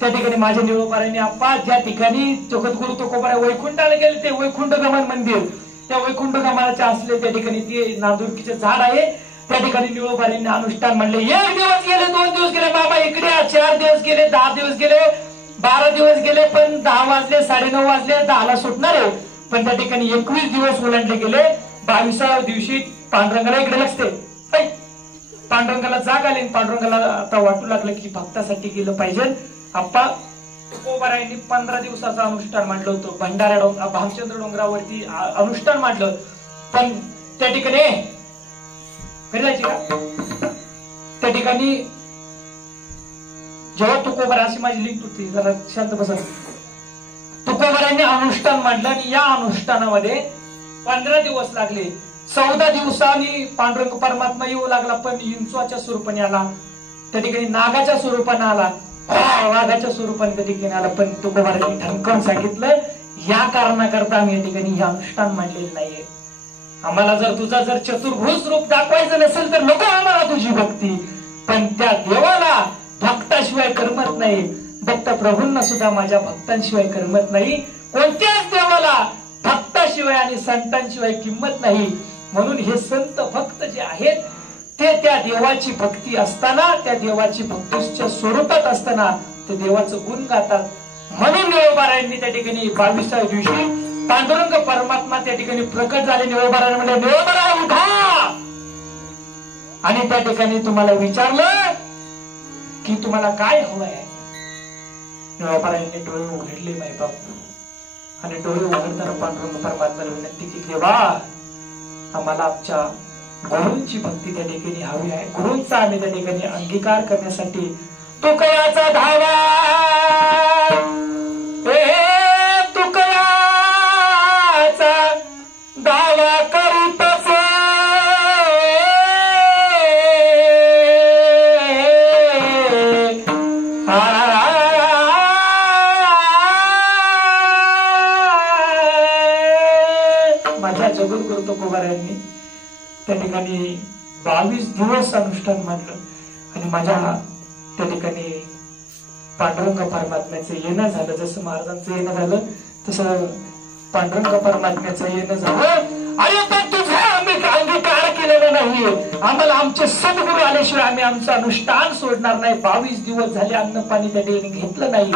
त्या ठिकाणी माझ्या निळोबारांनी आप्पा ज्या ठिकाणी जगद्गुरु तुकोबाराय वैकुंठाला गेले ते वैकुंठ गमन मंदिर, त्या वैकुंठ गमनाच्या असले त्या ठिकाणी ते नांदुरकीचे झाड आहे, त्या ठिकाणी निळोबारांनी अनुष्ठान म्हणले. 1 दिवस गेले, 2 दिवस गेले, बाबा इकडे 4 दिवस गेले, 10 दिवस गेले, 12 दिवस गेले, पण 10 वाजले, 9:30 वाजले, 10ला सुटणार आहे. पण त्या ठिकाणी 21 दिवस ओलांडले गेले. 22व्या दिवशी पांडुरंगाला इकडे लागते, पांडुरंगाला जाग आली. पांडुरंगाला आता वाटू लागलं की भक्तासाठी गेलं पाहिजे. आप्पा तुकोबारायांनी 15 दिवसाचं अनुष्ठान मांडलं होतं. भंडारा भामचंद्र डोंगरावरती अनुष्ठान मांडलं. पण त्या ठिकाणी जायची का, त्या ठिकाणी जेव्हा तुकोबारा, अशी माझी लिंक तुटते, जरा शांत बसा. तुकोबारांनी अनुष्ठान मांडलं आणि या अनुष्ठानामध्ये 15 दिवस लागले. 14 दिवसांनी पांडुरंग परमात्मा येऊ लागला, पण इंचवाच्या स्वरूपाने आला, त्या ठिकाणी नागाच्या स्वरूपाने आला, वाघाच्या स्वरूपाने त्या ठिकाणी आला. पण तुकोबारांनी ठणकावून सांगितलं, या कारणाकरता आम्ही या ठिकाणी हे अनुष्ठान मांडलेलं नाहीये. आम्हाला जर तुझा जर चतुर्भुज रूप दाखवायचं नसेल तर नको आम्हाला तुझी भक्ती, पण त्या देवाला भक्ताशिवाय करमत नाही. दत्त प्रभूंना सुद्धा माझ्या भक्तांशिवाय करमत नाही. कोणत्याच देवाला भक्ताशिवाय आणि संतांशिवाय किंमत नाही. म्हणून हे संत भक्त जे आहेत ते त्या देवाची भक्ती असताना, त्या देवाची भक्तीच्या स्वरूपात असताना ते देवाचं गुण गातात. म्हणून निळोबारायांनी त्या ठिकाणी 22व्या दिवशी पांडुरंग परमात्मा त्या ठिकाणी प्रकट झाले. निळोबारायण म्हणजे निळोबारा उठा, आणि त्या ठिकाणी तुम्हाला विचारलं की तुम्हाला काय हवंय. निळोबारायांनी डोळे उघडले मायबाप, आणि डोळे उघडताना पांडुरंग परमात्माला विनंती की देवा आम्हाला आमच्या गुरूंची भक्ती त्या ठिकाणी हवी आहे. गुरूंचा आम्ही त्या ठिकाणी अंगीकार करण्यासाठी तो कयाचा धावा, तू कयाचा दावा करीत माझ्या जगद्गुरु तुकोबारायांनी त्या ठिकाणी 22 दिवस अनुष्ठान मांडलं. आणि माझ्या त्या ठिकाणी पांडुरंग परमात्म्याचं येणं झालं. जसं महाराजांचं येणं झालं तसं पांडुरंग परमात्म्याचं येणं झालं. आणि पण तुझा आम्ही अंगीकार केलेला नाही. आम्हाला आमचे सद्गुरू आल्याशिवाय आम्ही आमचं अनुष्ठान सोडणार नाही. 22 दिवस झाले अन्न पाणी त्या ठिकाणी घेतलं नाही.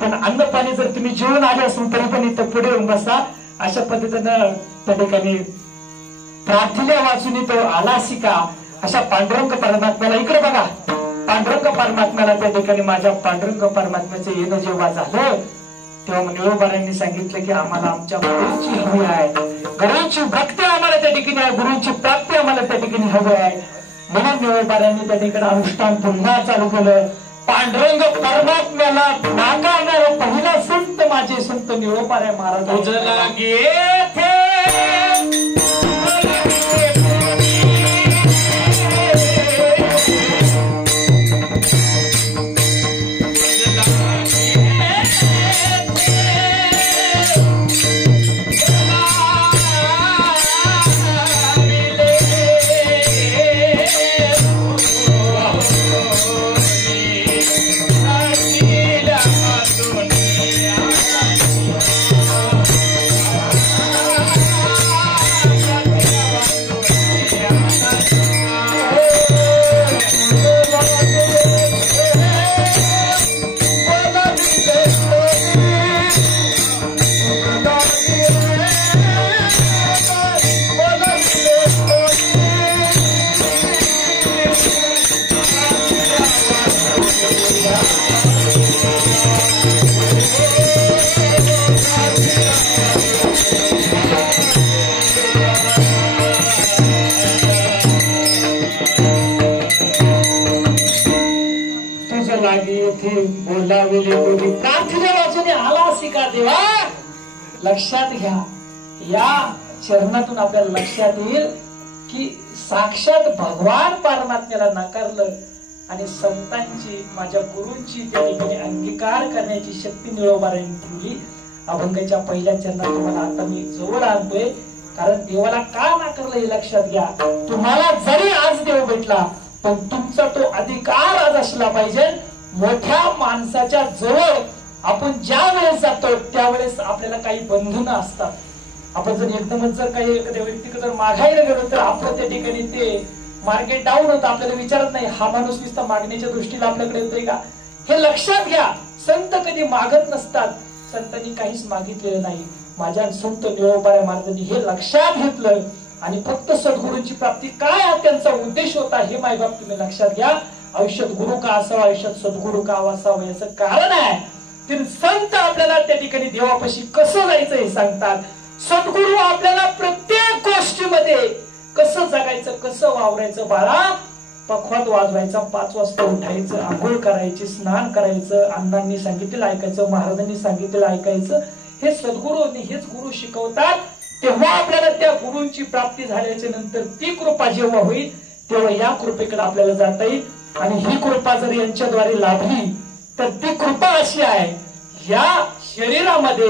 पण अन्न पाणी जर तुम्ही जेवून आले असून तरी पण इथं पुढे येऊन बसा. अशा पद्धतीनं त्या ठिकाणी प्रार्थना वाचून तो आलासी का, अशा पांडुरंग परमात्म्याला इकडे बघा. पांडुरंग परमात्म्याला त्या ठिकाणी माझ्या पांडुरंग परमात्म्याचं येणं जेव्हा झालं तेव्हा निळोबारायांनी सांगितलं की आम्हाला आमच्या गुरूंची हवी आहे, गुरूंची भक्ती आम्हाला त्या ठिकाणी आहे, गुरूंची प्राप्ती आम्हाला त्या ठिकाणी हवी आहे. म्हणून निळोबारायांनी त्या ठिकाणी अनुष्ठान पुन्हा चालू केलं. पांडुरंग परमात्म्याला नाकारणारा पहिला संत माझे संत निळोबाराय महाराज. बोलाविले कोणी प्रार्थना वाचून आलासी का देवा. लक्षात घ्या, या चरणातून आपल्याला लक्षात येईल की साक्षात भगवान परमात्म्याला नाकारलं आणि संतांची माझ्या गुरूंची त्या ठिकाणी अंगीकार करण्याची शक्ती निळोबारायांनी ठेवली. अभंगाच्या पहिल्या चरणात तुम्हाला आता मी जवळ आणतोय, कारण देवाला का नाकारलं हे लक्षात घ्या. तुम्हाला जरी आज देव भेटला पण तुमचा तो अधिकार आज असला पाहिजे. मोठ्या माणसाच्या जवळ आपण ज्या वेळेस जातो त्यावेळेस आपल्याला काही बंधनं असतात. आपण जर एकदमच जर काही एखाद्या व्यक्तीकडे जर मागायला गेलो तर आपलं त्या ठिकाणी ते मार्केट डाऊन होतं. आपल्याला विचारत नाही हा माणूस नुसता मागण्याच्या दृष्टीला आपल्याकडे येतोय का. हे लक्षात घ्या. संत कधी मागत नसतात. संतांनी काहीच मागितलेलं नाही. माझ्या संत निळोबाराय महाराजांनी हे लक्षात घेतलं आणि फक्त सद्गुरूंची प्राप्ती काय हा त्यांचा उद्देश होता हे मायबाप तुम्ही लक्षात घ्या. आयुष्यात गुरु का असावा, आयुष्यात सद्गुरू का असावा याचं कारण आहे. ते संत आपल्याला त्या ठिकाणी देवापाशी कसं जायचं हे सांगतात. सद्गुरू आपल्याला प्रत्येक गोष्टीमध्ये कसं जगायचं, कसं वावरायचं. बाळा पखवात वाजवायचा, 5 वाजता उठायचं, आंघोळ करायची, स्नान करायचं, अण्णांनी सांगितलेलं ऐकायचं, महाराजांनी सांगितलेलं ऐकायचं. हे सद्गुरूंनी हेच गुरु शिकवतात. तेव्हा आपल्याला त्या गुरूंची प्राप्ती झाल्याच्या नंतर ती कृपा जेव्हा होईल तेव्हा या कृपेकडे आपल्याला जाता येईल. आणि ही कृपा जर यांच्याद्वारे लाभली तर ती कृपा अशी आहे, या शरीरामध्ये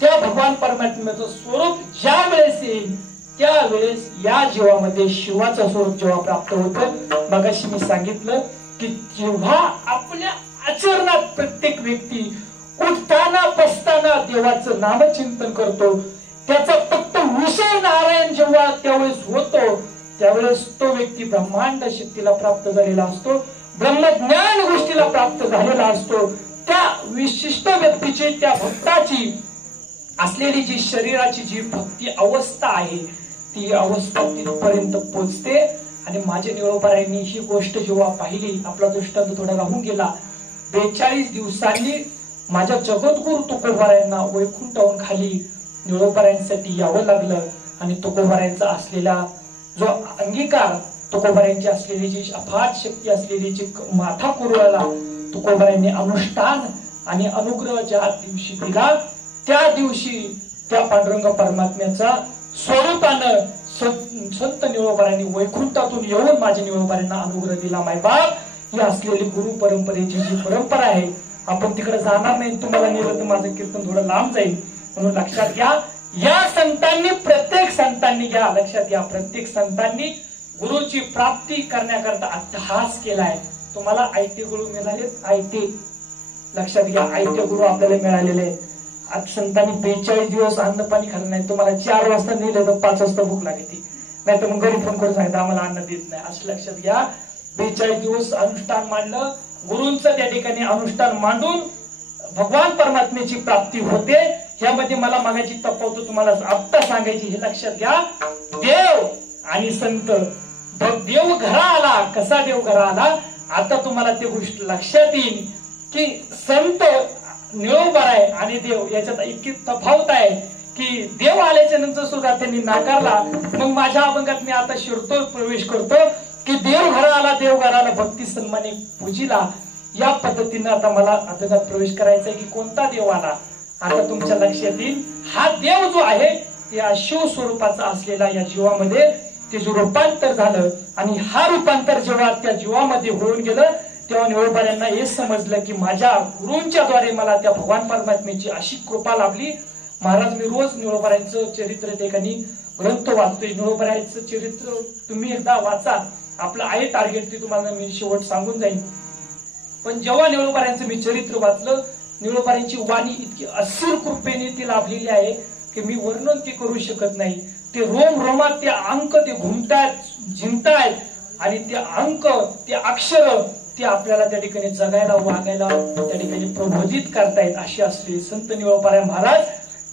त्या भगवान परमात्म्याचं स्वरूप ज्या वेळेस येईल त्यावेळेस या जीवामध्ये शिवाचं स्वरूप जेव्हा प्राप्त होतं. मगाशी मी सांगितलं की जेव्हा आपल्या आचरणात प्रत्येक व्यक्ती उठताना बसताना देवाचं नामचिंतन करतो, त्याचा फक्त विषय नारायण जेव्हा त्यावेळेस होतो त्यावेळेस तो व्यक्ती ब्रह्मांड शक्तीला प्राप्त झालेला असतो, ब्रह्मज्ञान गोष्टीला प्राप्त झालेला असतो. त्या विशिष्ट व्यक्तीची, त्या भक्ताची असलेली जी शरीराची जी भक्ती अवस्था आहे ती अवस्था तिथपर्यंत पोचते. आणि माझ्या निळोबारायांनी ही गोष्ट जेव्हा पाहिली, आपला दृष्टांत थोडा राहून गेला. 42 दिवसांनी माझ्या जगद्गुरु तुकोबारायांना वैकुंठावरून खाली निळोबारायांसाठी यावं लागलं. आणि तुकोबारायांचा असलेला जो अंगीकार, तुकोबारायांची असलेली जी अफाट शक्ती असलेली जी माथा कुरवाला तुकोबारायांनी अनुष्ठान आणि अनुग्रह ज्या दिवशी दिला त्या दिवशी त्या पांडुरंग परमात्म्याचा स्वरूपानं संत निळोबारायांनी वैकुंठातून येऊन माझ्या निळोबारायांना अनुग्रह दिला. मायबाप ही असलेली गुरु परंपरेची जी परंपरा आहे, आपण तिकडे जाणार नाही. तुम्हाला नेलं तर माझं कीर्तन थोडं लांब जाईल. म्हणून लक्षात घ्या, या संतांनी, प्रत्येक संतांनी घ्या, लक्षात घ्या, प्रत्येक संतांनी गुरुची प्राप्ती करण्याकरता अट्टहास केलाय. तुम्हाला आयते गुरु मिळालेत, आयते लक्षात घ्या, आयते गुरु आपल्याला मिळालेले आहेत. आज संतांनी 42 दिवस अन्न पाणी खाल्लं नाही. तुम्हाला 4 वाजता नेलं तर 5 वाजता भूक लागते, नाही तर मग घरी फोन करून सांगितलं आम्हाला अन्न देत नाही. असं लक्षात घ्या. 42 दिवस अनुष्ठान मांडलं, गुरूंचं त्या ठिकाणी अनुष्ठान मांडून भगवान परमात्म्याची प्राप्ती होते. ह्यामध्ये मला मागायची तफावत तुम्हाला आत्ता सांगायची, हे लक्षात घ्या. देव आणि संत, देव घरा आला. कसा देव घरा आला आता तुम्हाला ते गोष्ट लक्षात येईल की संत निळोबाराय आणि देव याच्यात इतकी तफावत आहे की देव आल्याच्या नंतर सुद्धा त्यांनी नाकारला. मग माझ्या अभंगात मी आता शिरतो, प्रवेश करतो की देव घरा आला, देव घराला भक्ती सन्माने पूजिला. या पद्धतीनं आता मला अभंगात प्रवेश करायचा आहे की कोणता देव आला. आता तुमच्या लक्षात येईल, हा देव जो आहे या शिव स्वरूपाचा असलेला या जीवामध्ये ते जो रूपांतर झालं आणि हा रूपांतर जेव्हा त्या जीवामध्ये होऊन गेलं तेव्हा निळोबारायांना हे समजलं की माझ्या गुरूंच्या द्वारे मला त्या भगवान परमात्म्याची अशी कृपा लाभली. महाराज मी रोज निळोबारायांचं चरित्र त्या ठिकाणी ग्रंथ वाचतोय. निळोबारायांचं चरित्र तुम्ही एकदा वाचा, आपलं आहे टार्गेट ते तुम्हाला मी शेवट सांगून जाईन. पण जेव्हा निळोबारायांचं मी चरित्र वाचलं, निळोबारायांची वाणी इतकी असीर कृपेने ती लाभलेली आहे की मी वर्णन ती करू शकत नाही. ते रोम रोमात ते अंक ते घुमतायत, झिंकतायत आणि ते अंक, ते अक्षर ते आपल्याला त्या ठिकाणी जगायला, वागायला त्या ठिकाणी प्रबोधित करतायत. अशी असली संत निळोबाराय महाराज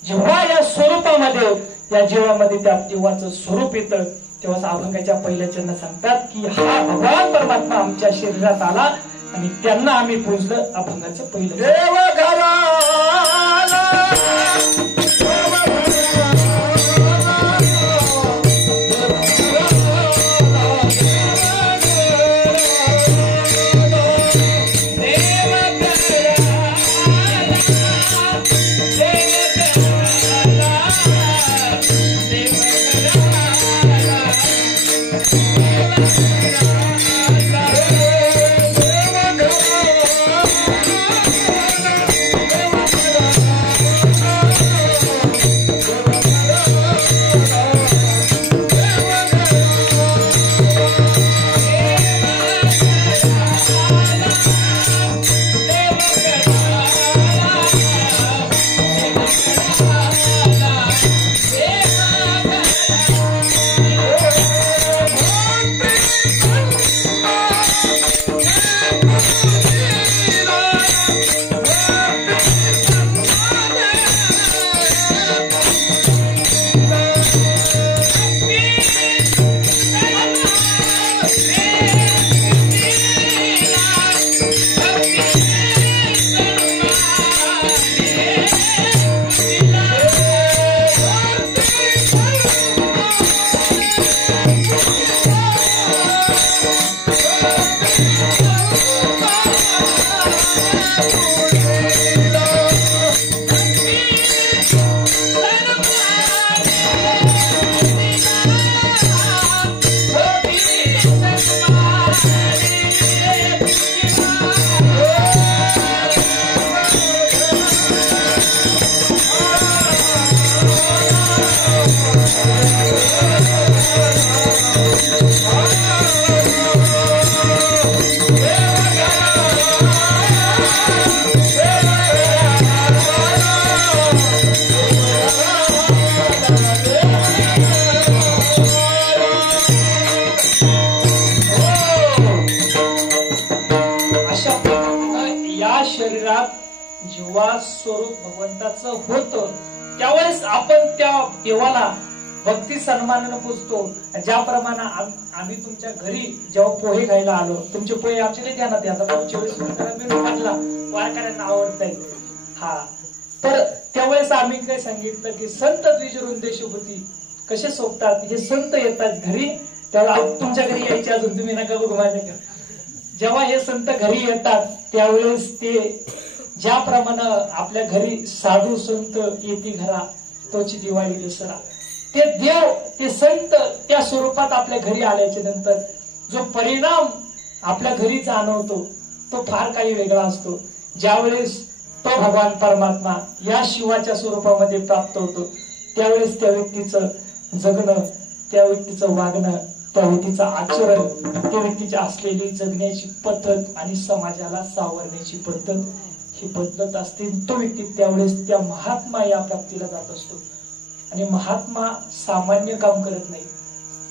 जेव्हा या स्वरूपामध्ये, या जीवामध्ये त्या देवाचं स्वरूप येतं तेव्हा अभंगाच्या पहिल्या चरण सांगतात की हा भगवान परमात्मा आमच्या शरीरात आला आणि त्यांना आम्ही पूजलं. अभंगाचं पहिलं देव घरा जेव्हा स्वरूप भगवंताचं होतं त्यावेळेस आपण त्या देवाला भक्ती सन्मानानं पुजतो. ज्याप्रमाणे आम्ही तुमच्या घरी जेव्हा पोहे खायला आलो, तुमचे पोहे आमच्या ध्यानात येतात, म्हटला वारकऱ्यांना आवडताय हा, तर त्यावेळेस आम्ही काय सांगितलं की संत द्विजवृंदेशुभूती कसे सोबतात. हे संत येतात घरी, त्याला तुमच्या घरी यायचे अजून तुम्ही नका बघू माझ्या. जेव्हा हे संत घरी येतात त्यावेळेस ते ज्याप्रमाणे आपल्या घरी साधू संत येते घरा तोची दिवाळी दसरा, ते देव ते संत त्या स्वरूपात आपल्या घरी आल्याच्या नंतर जो परिणाम आपल्या घरी जाणवतो तो फार काही वेगळा असतो. ज्यावेळेस तो भगवान परमात्मा या शिवाच्या स्वरूपामध्ये प्राप्त होतो त्यावेळेस त्या व्यक्तीचं जगणं, त्या व्यक्तीचं वागणं, त्या व्यक्तीचं आचरण, त्या व्यक्तीची असलेली जगण्याची पद्धत आणि समाजाला सावरण्याची पद्धत ही बदलत असते. तो व्यक्ती त्यावेळेस त्या महात्मा या प्राप्तीला जात असतो. आणि महात्मा सामान्य काम करत नाही,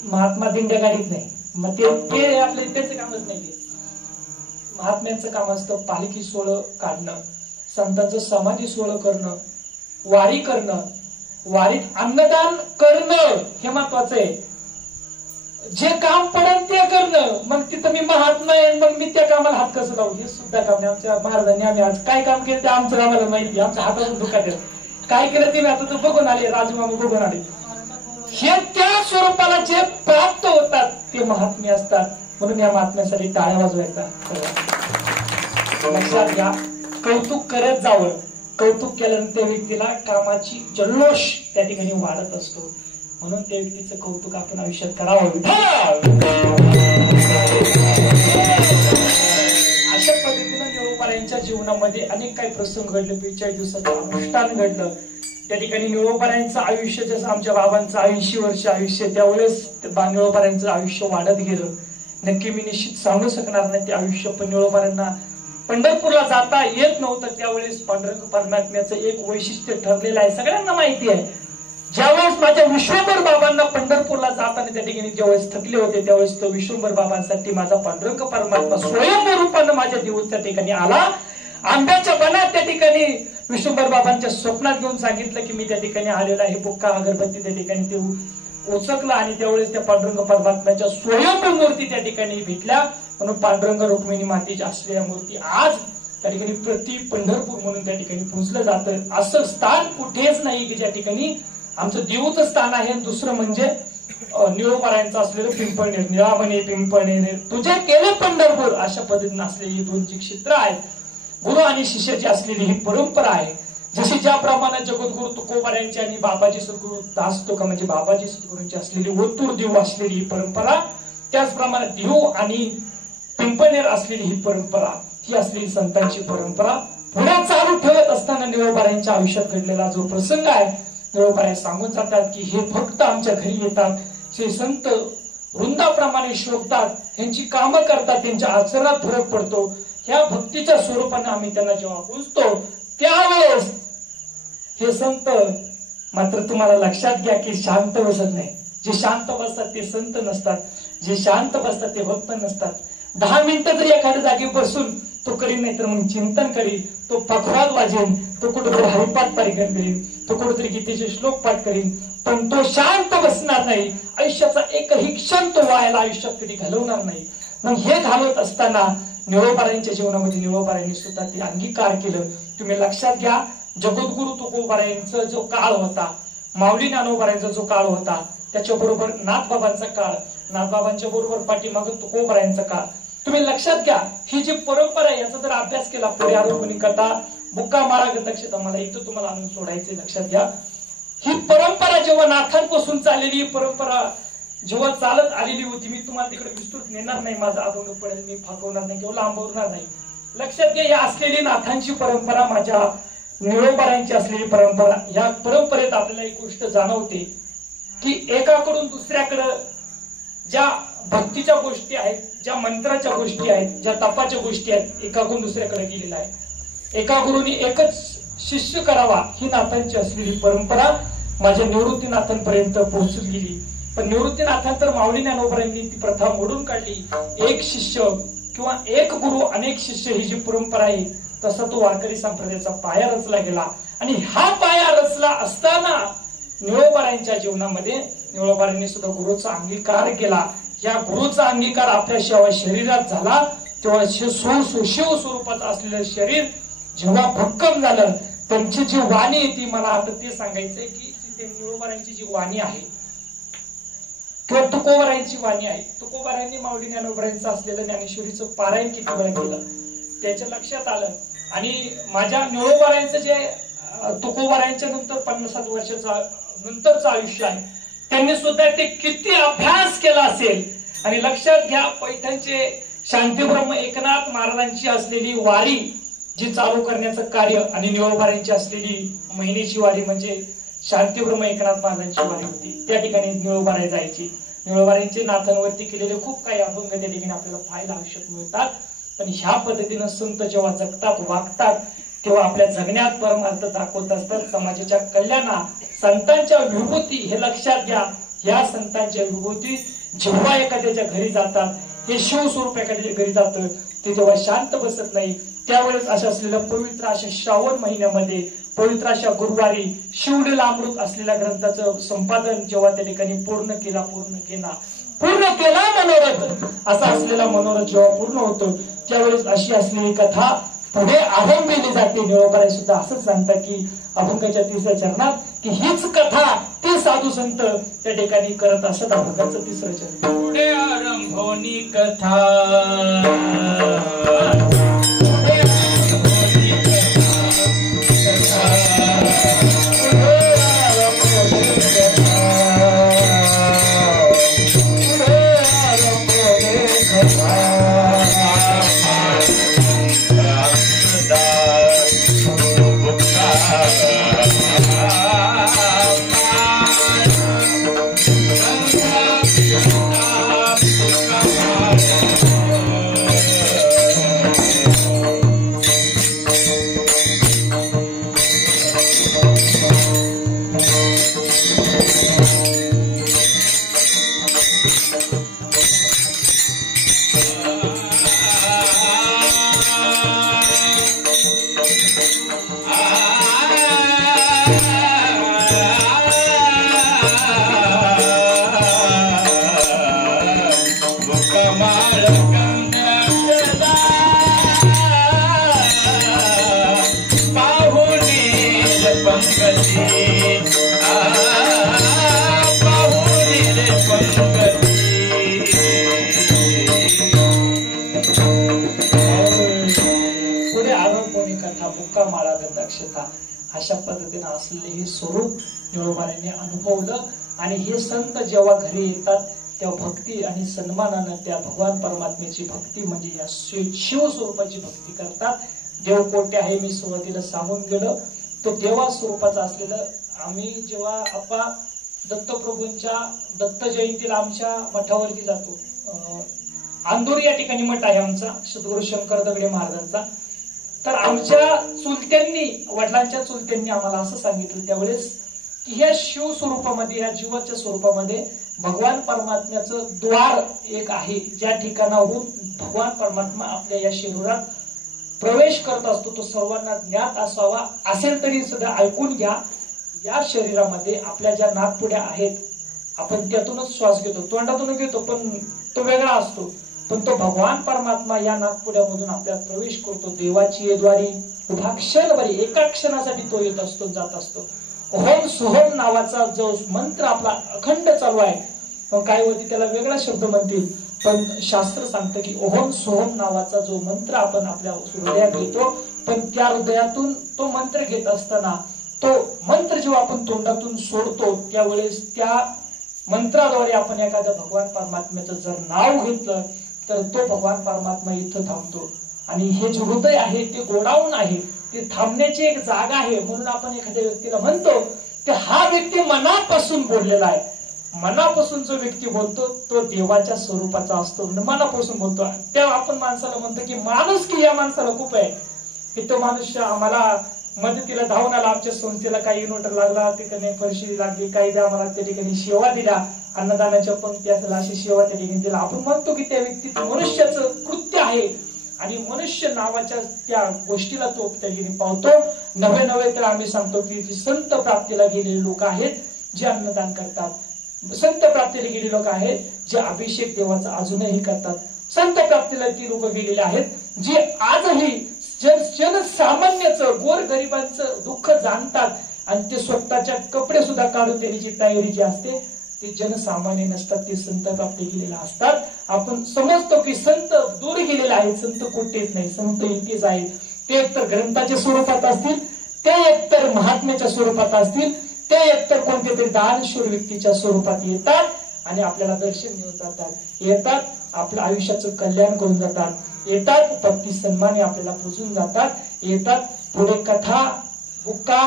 महात्मा दिंड्या गाडीत नाही, मग ते आपल्या त्याचं कामच नाही. महात्म्यांचं काम असतं पालखी सोहळं काढणं, संतांचं समाधी सोहळं करणं, वारी करणं, वारीत अन्नदान करणं हे महत्वाचं आहे. जे काम पडेल ते करणं. मग तिथं मी महात्मा आहे मग मी त्या कामाला हात कसं लावू, हे सुद्धा काम नाही. आमच्या महाराजांनी आम्ही आज काय काम केलं ते आमचं आम्हाला माहिती, आमच्या हातातून दुखात काय केलं ते मी आता बघून आले, राजमामा बघून आले. हे त्या स्वरूपाला जे प्राप्त होतात ते महात्मे असतात. म्हणून या महात्म्यासाठी टाळ्या वाजवायचा. लक्षात घ्या, कौतुक करत जावं. कौतुक केल्यानंतर त्या व्यक्तीला कामाची जल्लोष त्या ठिकाणी वाढत असतो. म्हणून त्या व्यक्तीचं कौतुक आपण आयुष्यात करावं. अशा पद्धतीनं निळोबारायांच्या जीवनामध्ये अनेक काही प्रसंग घडले. 45 दिवसाचं अनुष्ठान घडलं त्या ठिकाणी. निळोबारायांचं आयुष्य जसं आमच्या बाबांचं 80 वर्ष आयुष्य, त्यावेळेस निळोबारायांचं आयुष्य वाढत गेलं. नक्की मी निश्चित सांगू शकणार नाही ते आयुष्य. पण निळोबारांना पंढरपूरला जाता येत नव्हतं त्यावेळेस पांडुरंग परमात्म्याचं एक वैशिष्ट्य ठरलेलं आहे, सगळ्यांना माहिती आहे. ज्यावेळेस माझ्या विश्वंभर बाबांना पंढरपूरला जाताना त्या ठिकाणी ज्यावेळेस थकले होते त्यावेळेस तो विश्वंभर बाबांसाठी माझा पांडुरंग परमात्मा स्वयंभू रूपानं माझ्या दिवस त्या ठिकाणी आला. आंब्याच्या बनात त्या ठिकाणी विश्वंभर बाबांच्या स्वप्नात घेऊन सांगितलं की मी त्या ठिकाणी आलेला आहे. बुक्का अगरबत्ती त्या ठिकाणी ते उचकला आणि त्यावेळेस त्या पांडुरंग परमात्म्याच्या स्वयंभू मूर्ती त्या ठिकाणी भेटल्या. म्हणून पांडुरंग रुक्मिणी मातेच्या असलेल्या मूर्ती आज त्या ठिकाणी प्रति पंढरपूर म्हणून त्या ठिकाणी पूजलं जातं. असं स्थान कुठेच नाही की ज्या ठिकाणी आमचं देऊचं स्थान आहे. दुसरं म्हणजे निळोबारायांचं असलेलं पिंपळनेर, निळामणी पिंपळनेर तुझे केले पंढरपूर, अशा पद्धतीने असलेली 2 जी क्षेत्र आहेत. गुरु आणि शिष्याची असलेली ही परंपरा आहे. जशी ज्याप्रमाणे जगद्गुरु तुकोबारायांची आणि बाबाजी सद्गुरु दास तुका म्हणजे बाबाजी सद्गुरूंची असलेली ओतूर देव असलेली ही परंपरा, त्याचप्रमाणे देव आणि पिंपळनेर असलेली ही परंपरा, ही असलेली संतांची परंपरा पुढे चालू ठेवत असताना निळोबारायांच्या आयुष्यात घडलेला जो प्रसंग आहे, निळोबाराय सांगून जातात की हे भक्त आमच्या घरी येतात, हे संत वृंदाप्रमाणे शोधतात, त्यांची कामं करतात, त्यांच्या आचरणात फरक पडतो. ह्या भक्तीच्या स्वरूपाने आम्ही त्यांना जेव्हा पूजतो त्यावेळेस हे संत मात्र तुम्हाला लक्षात घ्या की शांत बसत नाही. जे शांत बसतात ते संत नसतात, जे शांत बसतात ते भक्त नसतात. 10 मिनिटं तरी एखाद्या जागी बसून तो करीन, नाही तर मग चिंतन करीन, तो पखवाद वाजेन, तो कुठेतरी हरिपाठ पारायण करीन, तो कुठेतरी गीतेचे श्लोक पाठ करीन, पण तो शांत बसणार नाही. आयुष्याचा एकही क्षण तो वायाला आयुष्यात कधी घालवणार नाही. मग हे घालवत असताना निळोबारायांच्या जीवनामध्ये निळोबारायांनी सुद्धा ते अंगीकार केलं. तुम्ही लक्षात घ्या, जगद्गुरु तुकोबारायांचा जो काळ होता, माऊली ज्ञानोबारायांचा जो काळ होता, त्याच्याबरोबर नाथबाबांचा काळ, नाथबाबांच्या बरोबर पाठीमागं तुकोबारायांचा काळ, तुम्ही लक्षात घ्या. ही जी परंपरा आहे याचा जर अभ्यास केला, पुढे आरोपणी कथा, बुक्का मारा गतक्षता, मला इथं तुम्हाला आणून सोडायचे. लक्षात घ्या, ही परंपरा जेव्हा नाथांपासून चाललेली परंपरा जेव्हा चालत आलेली होती, मी तुम्हाला तिकडे विस्तृत नेणार नाही, माझा अभंग पडेल, मी फाकवणार नाही किंवा लांबवणार नाही. लक्षात घ्या, या असलेली नाथांची परंपरा, माझ्या निळोबारायांची असलेली परंपरा, या परंपरेत आपल्याला एक गोष्ट जाणवते की एकाकडून दुसऱ्याकडं ज्या भक्तीच्या गोष्टी आहेत, ज्या मंत्राच्या गोष्टी आहेत, ज्या तपाच्या गोष्टी आहेत, एकाकडून दुसऱ्याकडे गेलेला आहे. एका गुरुनी एकच शिष्य करावा ही नाथांची असलेली परंपरा माझ्या निवृत्तीनाथांपर्यंत पोहोचत गेली. पण निवृत्तीनाथांतर माऊली ज्ञानोबारायांनी ती प्रथा मोडून काढली. एक शिष्य किंवा एक गुरु अनेक शिष्य ही जी परंपरा आहे, तसा तो वारकरी संप्रदायाचा पाया रचला गेला. आणि हा पाया रचला असताना निळोबारायांच्या जीवनामध्ये निळोबारायांनी सुद्धा गुरुचा अंगीकार केला. या गुरुचा अंगीकार आपल्या जेव्हा शरीरात झाला, तेव्हा शिव स्वरूपाचं असलेलं शरीर जेव्हा भक्कम झालं, त्यांची जी वाणी आहे ती, मला आता ते सांगायचंय की निळोबारायांची जी वाणी आहे किंवा तुकोबारायांची वाणी आहे, तुकोबारायांनी माऊली ज्ञानोबारायांचं असलेलं ज्ञानेश्वरीचं पारायण किती वेळा केलं त्याच्या लक्षात आलं. आणि माझ्या निळोबारायांचं जे तुकोबारायांच्या नंतर 50 वर्षाचा नंतरचं आयुष्य आहे, त्यांनी सुद्धा ते किती अभ्यास केला असेल. आणि लक्षात घ्या, पैठणचे शांतीब्रह्म एकनाथ महाराजांची असलेली वारी जी चालू करण्याचं कार्य आणि निळोबारायांची असलेली महिन्याची वारी म्हणजे शांतीब्रह्म एकनाथ महाराजांची वारी होती. त्या ठिकाणी निळोबाराय जायची. निळोबारायांचे नाथांवरती केलेले खूप काही अभंग त्या ठिकाणी आपल्याला पाहायला आयुष्यात मिळतात. पण ह्या पद्धतीनं संत जेव्हा जगतात, वागतात, तेव्हा आपल्या जगण्यात परमार्थ दाखवत असतात. समाजाच्या कल्याणा संतांच्या विभूती, हे लक्षात घ्या, या संतांच्या विभूती जेव्हा एखाद्याच्या घरी जातात, हे शिवस्वरूप एखाद्याच्या घरी जातं, ते जेव्हा शांत बसत नाही, त्यावेळेस अशा असलेल्या पवित्र अशा श्रावण महिन्यामध्ये पवित्र अशा गुरुवारी शिवलीला अमृत असलेल्या ग्रंथाचं संपादन जेव्हा त्या ठिकाणी पूर्ण केला मनोरथ, असा असलेला मनोरथ जेव्हा पूर्ण होतो, त्यावेळेस अशी असलेली कथा पुढे अभंगली जाते. निळोबाराय सुद्धा असंच सांगतात की अभंगाच्या 3ऱ्या चरणात की हीच कथा ते साधू संत त्या ठिकाणी करत असत. अभंगाचं 3रं चरण, पुढे आरंभोनी कथा, अशा पद्धतीने असलेले हे स्वरूप निळोबारायांनी अनुभवलं. आणि हे संत जेव्हा घरी येतात तेव्हा भक्ती आणि सन्मानानं त्या भगवान परमात्म्याची भक्ती म्हणजे या शिव स्वरूपाची भक्ती करतात. देव कोठे आहे मी सुरुवातीला सांगून गेलो, तो देवा स्वरूपाचा असलेलं. आम्ही जेव्हा आपा दत्तप्रभूंच्या दत्त जयंतीला आमच्या मठावरती जातो, आंदोरी या ठिकाणी मठ आहे आमचा सद्गुरू शंकर दगडे महाराजांचा, तर आमच्या चुलत्यांनी, वडिलांच्या चुलत्यांनी आम्हाला असं सांगितलं त्यावेळेस की ह्या शिव स्वरूपामध्ये, या जीवाच्या स्वरूपामध्ये भगवान परमात्म्याचं द्वार एक आहे, ज्या ठिकाणाहून भगवान परमात्मा आपल्या या शरीरात प्रवेश करत असतो. तो सर्वांना ज्ञात असावा, असेल तरी सुद्धा ऐकून घ्या. या शरीरामध्ये आपल्या ज्या नाकपुड्या आहेत, आपण त्यातूनच श्वास घेतो, तोंडातून घेतो, पण तो वेगळा असतो. पण तो भगवान परमात्मा या नाकपुड्यामधून आपल्याला प्रवेश करतो. देवाची द्वारी उभा क्षणभरी, एका क्षणासाठी तो येत असतो, जात असतो. ओम सोहम नावाचा जो मंत्र आपला अखंड चालू आहे, मग काय होती त्याला वेगळा शब्द म्हणतील, पण शास्त्र सांगतं की ओम सोहम नावाचा जो मंत्र आपण आपल्या हृदयात घेतो, पण त्या हृदयातून तो मंत्र घेत असताना तो मंत्र जेव्हा आपण तोंडातून सोडतो, त्यावेळेस त्या मंत्राद्वारे आपण एखाद्या भगवान परमात्म्याचं जर नाव घेतलं तर तो भगवान परमात्मा इथं थांबतो. आणि हे जे हृदय आहे ते गोडाऊन आहे, ते थांबण्याची एक जागा आहे. म्हणून आपण एखाद्या व्यक्तीला म्हणतो की हा व्यक्ती मनापासून बोललेला आहे. मनापासून जो व्यक्ती बोलतो तो देवाच्या स्वरूपाचा असतो, मनापासून बोलतो. तेव्हा आपण माणसाला म्हणतो की माणूस की या माणसाला खूप आहे, की तो माणूस आम्हाला मदतीला धावून आला, आमच्या संस्थेला काही इन्व्हर्टर लागला, ठिकाणी फरशी लागली, काही आम्हाला त्या ठिकाणी सेवा दिल्या, अन्नदानाच्या पंक्ती असेल अशी सेवा त्या ठिकाणी दिला. आपण म्हणतो की त्या व्यक्तीचं मनुष्याचं कृत्य आहे आणि मनुष्य नावाच्या त्या गोष्टीला तो त्या ठिकाणी पावतो. नवे तर आम्ही सांगतो की संत प्राप्तीला गेलेले लोक आहेत जे अन्नदान करतात, संत प्राप्तीला गेलेले लोक आहेत जे अभिषेक देवाचा अजूनही करतात, संत प्राप्तीला ती लोक गेलेले आहेत जे आजही जनसामान्याचं गोरगरिबांचं दुःख जाणतात आणि ते स्वतःच्या कपडे सुद्धा काढून देण्याची तयारी जी असते ते जनसामान्य नसतात, ते संत प्राप्ती गेलेले असतात. आपण समजतो की संत दूर गेलेले आहेत, संत कुठेच नाही, संत इथेच आहेत. ते एकतर ग्रंथाच्या स्वरूपात असतील, ते एकतर महात्म्याच्या स्वरूपात असतील, ते एकतर कोणत्या तरी दानशूर व्यक्तीच्या स्वरूपात येतात आणि आपल्याला दर्शन देऊन जातात, येतात आपल्या आयुष्याचं कल्याण करून जातात, येतात भक्ती सन्माने आपल्याला पोचून जातात, येतात पुढे कथा बुक्का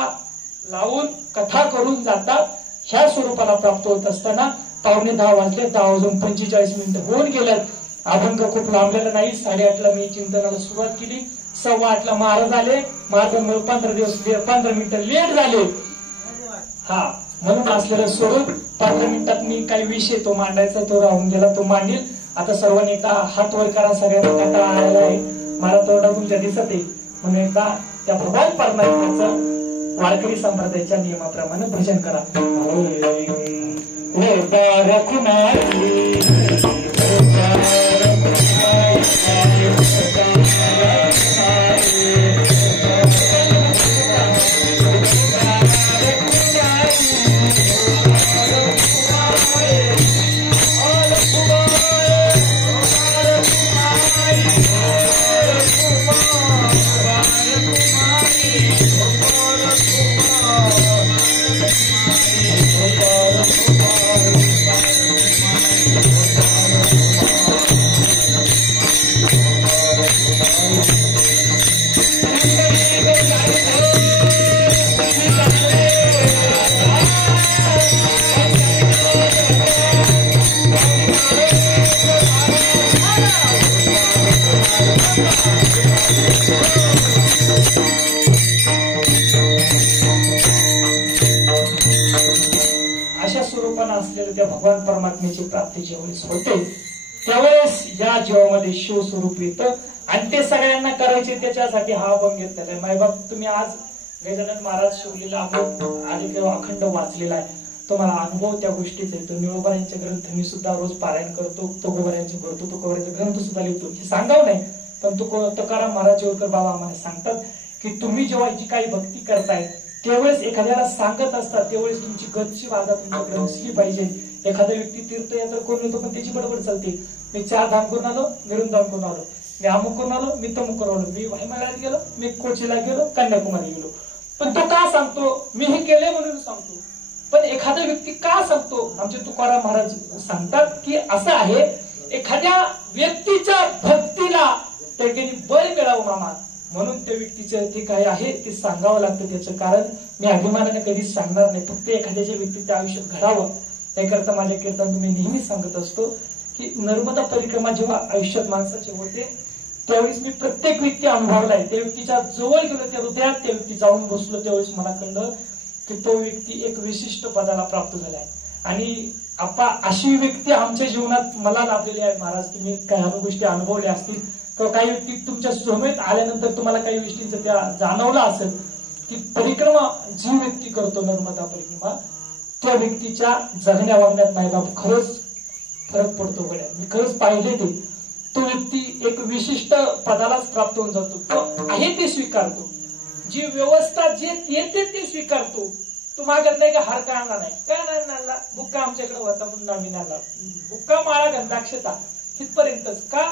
लावून कथा करून जातात. ह्या स्वरूपाला प्राप्त होत असताना 9:15 वाजले, 10:45 होऊन गेल्यात. अभंग खूप लांबलेला नाही. 8:30 मी चिंतनाला सुरुवात केली, 8:15 महाराज आले, महाराजांमुळे 15 मिनिटं लेट झाले. हा म्हणून असलेलं स्वरूप 15 मिनिटात मी काही विषय तो मांडायचा तो राहून गेला, तो मांडील. आता सर्वांनी एकदा हात वर करा, सगळ्यांना कंटाळा आलेला आहे, मला तोंडा तुमच्या दिसत आहे. म्हणून एकदा त्या भगवान परमात्म्याचं वारकरी संप्रदायाच्या नियमाप्रमाणे भजन करा. अशा स्वरूपाने असलेल्या त्या भगवान परमात्म्याची प्राप्ती ज्यावेळेस होते त्यावेळेस या जीवामध्ये शिव स्वरूप येतं आणि ते सगळ्यांना करायचे. त्याच्यासाठी हा अभंग घेतलेला आहे. मायबाप तुम्ही आज गजानन महाराज शिवलेला आधी अखंड वाचलेला आहे, तुम्हाला अनुभव त्या गोष्टीचा येतो. निळोबारांचे ग्रंथ मी सुद्धा रोज पारायण करतो, तुकोबारांचे करतो, तुकोबारांचे ग्रंथ सुद्धा लिहितो. हे सांगावं नाही, पण तुकाराम महाराज जेवकर बाबा आम्हाला सांगतात की तुम्ही जेव्हा जी काही भक्ती करताय त्यावेळेस एखाद्याला सांगत असतात त्यावेळेस तुमची गतची वादा तुमच्याकडे असली पाहिजे. एखादा व्यक्ती तीर्थयात्रा करून येतो पण त्याची बडबड चालते, मी 4 धाम करून आलो, मिरून धाम करून आलो, मी अमुक करून आलो, मी तमुक करून आलो, मी हिमालयात गेलो, मी कोचीला गेलो, कन्याकुमारी गेलो. पण तो का सांगतो? मी हे केले म्हणून सांगतो. पण एखादा व्यक्ती का सांगतो? आमचे तुकाराम महाराज सांगतात की असं आहे, एखाद्या व्यक्तीच्या भक्तीला त्याने बळ मिळावं मामा, म्हणून त्या व्यक्तीचं ते काय आहे ते सांगावं लागतं. त्याचं कारण मी अभिमानाने कधीच सांगणार नाही, फक्त एखाद्याच्या व्यक्तीच्या आयुष्यात घडावं त्याकरता माझ्या कीर्तन मी नेहमी सांगत असतो की नर्मदा परिक्रमा जेव्हा आयुष्यात माणसाचे होते त्यावेळेस मी प्रत्येक व्यक्ती अनुभवलाय. त्या व्यक्तीच्या जवळ गेलो, त्या हृदयात त्या व्यक्ती जाऊन बसलो, त्यावेळेस मला कळलं की तो व्यक्ती एक विशिष्ट पदाला प्राप्त झालाय आणि आपा अशी व्यक्ती आमच्या जीवनात मला लाभलेली आहे महाराज. तुम्ही काही गोष्टी अनुभवल्या असतील किंवा काही व्यक्ती तुमच्या सोबत आल्यानंतर तुम्हाला काही गोष्टींचं त्या जाणवलं असेल की परिक्रमा जी व्यक्ती करतो नर्मदा परिक्रमा त्या व्यक्तीच्या जगण्या वागण्यात नाही बाप खरंच फरक पडतो गड्या. मी खरंच पाहिले ते. तो व्यक्ती एक विशिष्ट पदालाच प्राप्त होऊन जातो. तो आहे ते स्वीकारतो. जी व्यवस्था जे येते ते स्वीकारतो. तो मागत नाही का हार का आणला नाही काय नाही आणला बुक्का आमच्याकडे होता म्हणून आम्ही आणला बुक्का माळा गंधाक्षता इथपर्यंतच का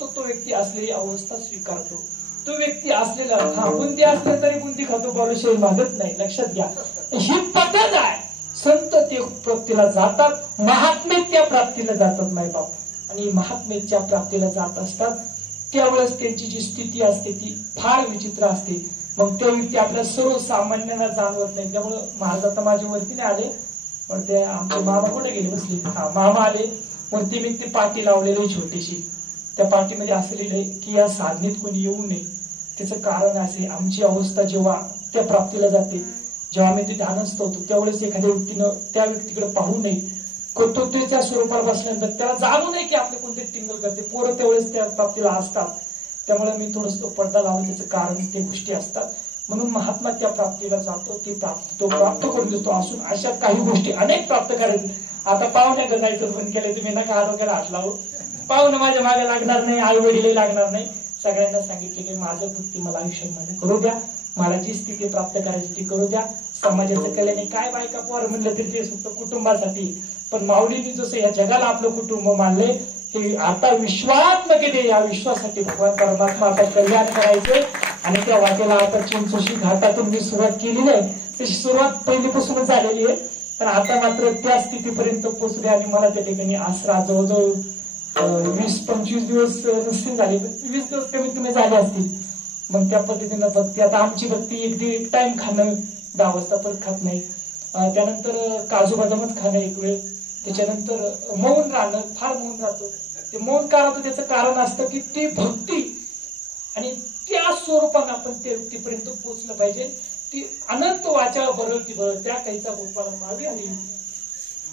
तो व्यक्ती असलेली अवस्था स्वीकारतो. तो व्यक्ती असलेला हा बुंदी असले तरी बुंदी खातो बरोबर मागत नाही. लक्षात घ्या ही पद्धत आहे. संत ते प्राप्तीला जातात महात्मे त्या प्राप्तीला जातात नाही बाप. आणि महात्मेच्या प्राप्तीला जात असतात त्यावेळेस त्यांची जी स्थिती असते ती फार विचित्र असते. मग त्या व्यक्ती आपल्या सर्वसामान्यांना जाणवत नाही. त्यामुळे महाराज आता माझ्या वरती नाही आले पण ते आमचे मामा कुठे गेले बसले हा मामा आले. वरती मी ती पाटी लावलेली छोटीशी त्या पाठीमध्ये असं लिहिलंय की या साधनेत कोणी येऊ नये. त्याचं कारण असे आमची अवस्था जेव्हा त्या प्राप्तीला जाते जेव्हा आम्ही ते ध्यानस्थ होतो त्यावेळेस एखाद्या व्यक्तीनं त्या व्यक्तीकडे पाहू नये. कर्तृत्वाच्या स्वरूपाला बसल्यानंतर त्याला जाणू नये की आपले कोणते टिंगल करते. पोरं त्यावेळेस त्या प्राप्तीला असतात. त्यामुळे मी थोडस पडदा लावून त्याचं कारण ते गोष्टी असतात. म्हणून महात्मा त्या प्राप्तीला जातो तो प्राप्त करून देतो. असून अशा काही गोष्टी अनेक प्राप्त करायचे. आता पाहुण्या जायचं बंद केलंय तुम्ही नका आरोग्याला हात लावू. पाहुणं माझ्या मागे लागणार नाही आई वडील लागणार नाही. सगळ्यांना सांगितले की माझं भक्ती मला आयुष्यात करू द्या. मला जी स्थिती प्राप्त करायची ती करू द्या. समाजाचं कल्याण काय बायका पोर म्हणलं तरी ते फक्त कुटुंबासाठी पण माऊलींनी जसं या जगाला आपलं कुटुंब मानले हे आता विश्वात्मक या विश्वासाठी भगवान परमात्मा आता कल्याण करायचे. आणि त्या वाटेला आता चिंचोशी घाटातून मी सुरुवात केलेली आहे. त्याची सुरुवात पहिलीपासूनच झालेली आहे पण आता मात्र त्या स्थितीपर्यंत पोहोचले. आणि मला त्या ठिकाणी आसरा जवळजवळ 20-25 दिवस नसतील झाले 20 दिवस कमीत कमी झाले असतील. मग त्या पद्धतीनं भक्ती आता आमची भक्ती एक टाइम खाणं 10 वाजता परत खात नाही. त्यानंतर काजू बदामच खाणं एक वेळ. त्याच्यानंतर मौन राहणं फार मौन राहतो. ते मौन का राहतो त्याचं कारण असतं की ती भक्ती आणि त्या स्वरूपानं आपण त्या व्यक्तीपर्यंत पोहोचलं पाहिजे. ती अनंत वाचा बरं ती बरं त्या काहीचा गोपाळ मावी आणि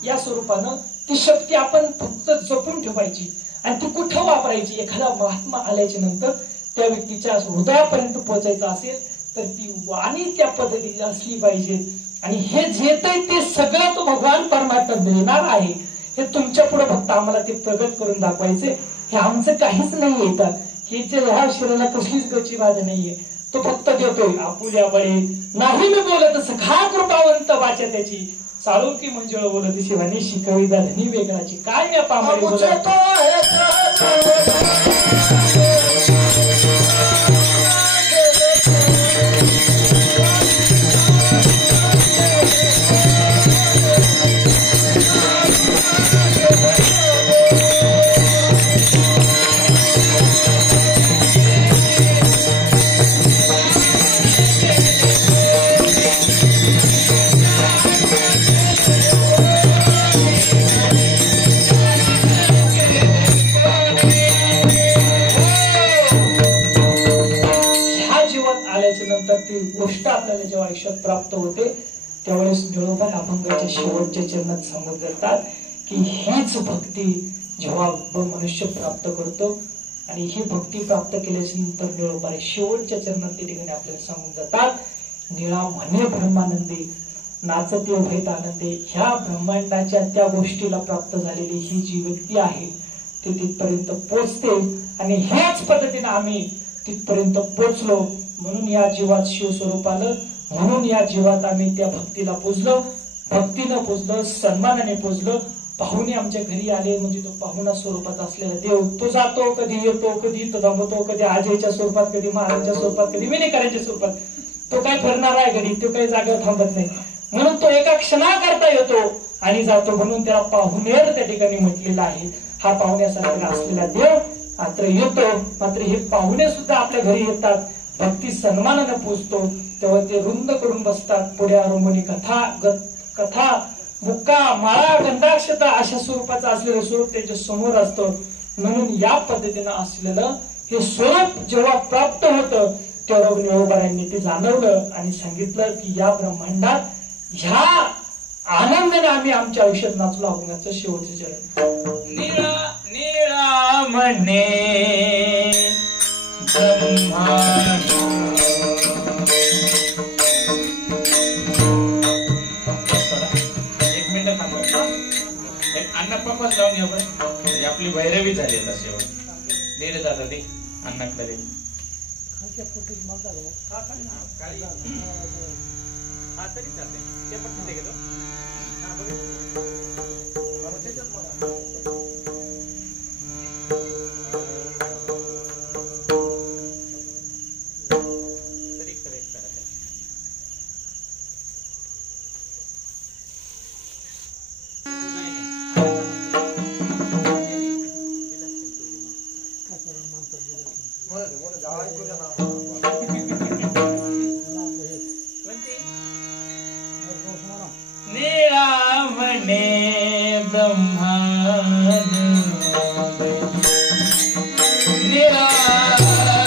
या स्वरूपानं ती शक्ती आपण फक्त जपून ठेवायची आणि ती कुठं वापरायची. एखादा महात्मा आल्याच्या नंतर त्या व्यक्तीच्या हृदयापर्यंत पोहोचायचं असेल तर ती वाणी त्या पद्धतीची असली पाहिजे. आणि हे जे ते सगळं तो भगवान परमात्मा देणार आहे. हे तुमच्या पुढे फक्त आम्हाला ते प्रगट करून दाखवायचे. हे आमचं काहीच नाही येतात. हे जे ह्या शरीराला कसलीच गची बाधा नाहीये. तो फक्त देतोय आपुल्या बळे नाही मी बोलत सखा कृपावंत वाचा त्याची चालू की मंजुळ बोलत शिवानी शिकवी धनी वेगळाची काय मी पामारी बोलत गोष्ट आपल्याला जेव्हा आयुष्यात प्राप्त होते त्यावेळेस बरोबर अभंगाच्या शेवटच्या चरणात सांगून जातात की हीच भक्ती जेव्हा मनुष्य प्राप्त करतो आणि ही भक्ती प्राप्त केल्याच्या नंतर बरोबर शेवटच्या चरणात ते ठिकाणी आपल्याला सांगून जातात निळा म्हणे ब्रह्मानंदी नाचते भैत आनंदे. ह्या ब्रह्मांडाच्या त्या गोष्टीला प्राप्त झालेली ही जी व्यक्ती आहे ती तिथपर्यंत पोचते. आणि ह्याच पद्धतीने आम्ही तिथपर्यंत पोचलो. म्हणून या जीवात शिवस्वरूप आलं. म्हणून या जीवात आम्ही त्या भक्तीला पूजलं. भक्तीनं पूजलं सन्मानाने पूजलं. पाहुणे आमच्या घरी आले म्हणजे तो पाहुणा स्वरूपात असलेला देव तो जातो कधी येतो कधी इथं थांबतो कधी आजयच्या स्वरूपात कधी महाराजांच्या स्वरूपात कधी विनेकरांच्या स्वरूपात. तो काय फिरणार आहे घरी तो काही जागेवर थांबत नाही. म्हणून तो एका क्षणाकरता येतो आणि जातो. म्हणून त्याला पाहुणेर त्या ठिकाणी म्हटलेलं आहे. हा पाहुण्यासारखा असलेला देव मात्र येतो. मात्र हे पाहुणे सुद्धा आपल्या घरी येतात भक्ती सन्मानाने पोचतो तेव्हा ते रुंद करून बसतात. पुढे आरंभणी कथा बुक्का माळा गंधाक्षता अशा स्वरूपाचं असलेलं स्वरूप त्यांच्या समोर असतं. म्हणून या पद्धतीनं असलेलं हे स्वरूप जेव्हा प्राप्त होतं तेव्हा निळोबारांनी ते जाणवलं आणि सांगितलं की या ब्रह्मांडात ह्या आनंदाने आम्ही आमच्या आयुष्यात नाचलो अभंगाचं शेवटचे चरण. निळा निळा म्हणे ब्रह्मांड. एक मिनिट थांबा, एक अन्नपणच लावून घ्या पण, म्हणजे आपली भैरवी झाली आता शेवट. दे रे दादा, ते अन्नाकडे दे. हा तरी चालते, ते पण ते घेतो. हा बघ तरी करेक्ट करा. निळा म्हणे ब्रह्मांड, निळा म्हणे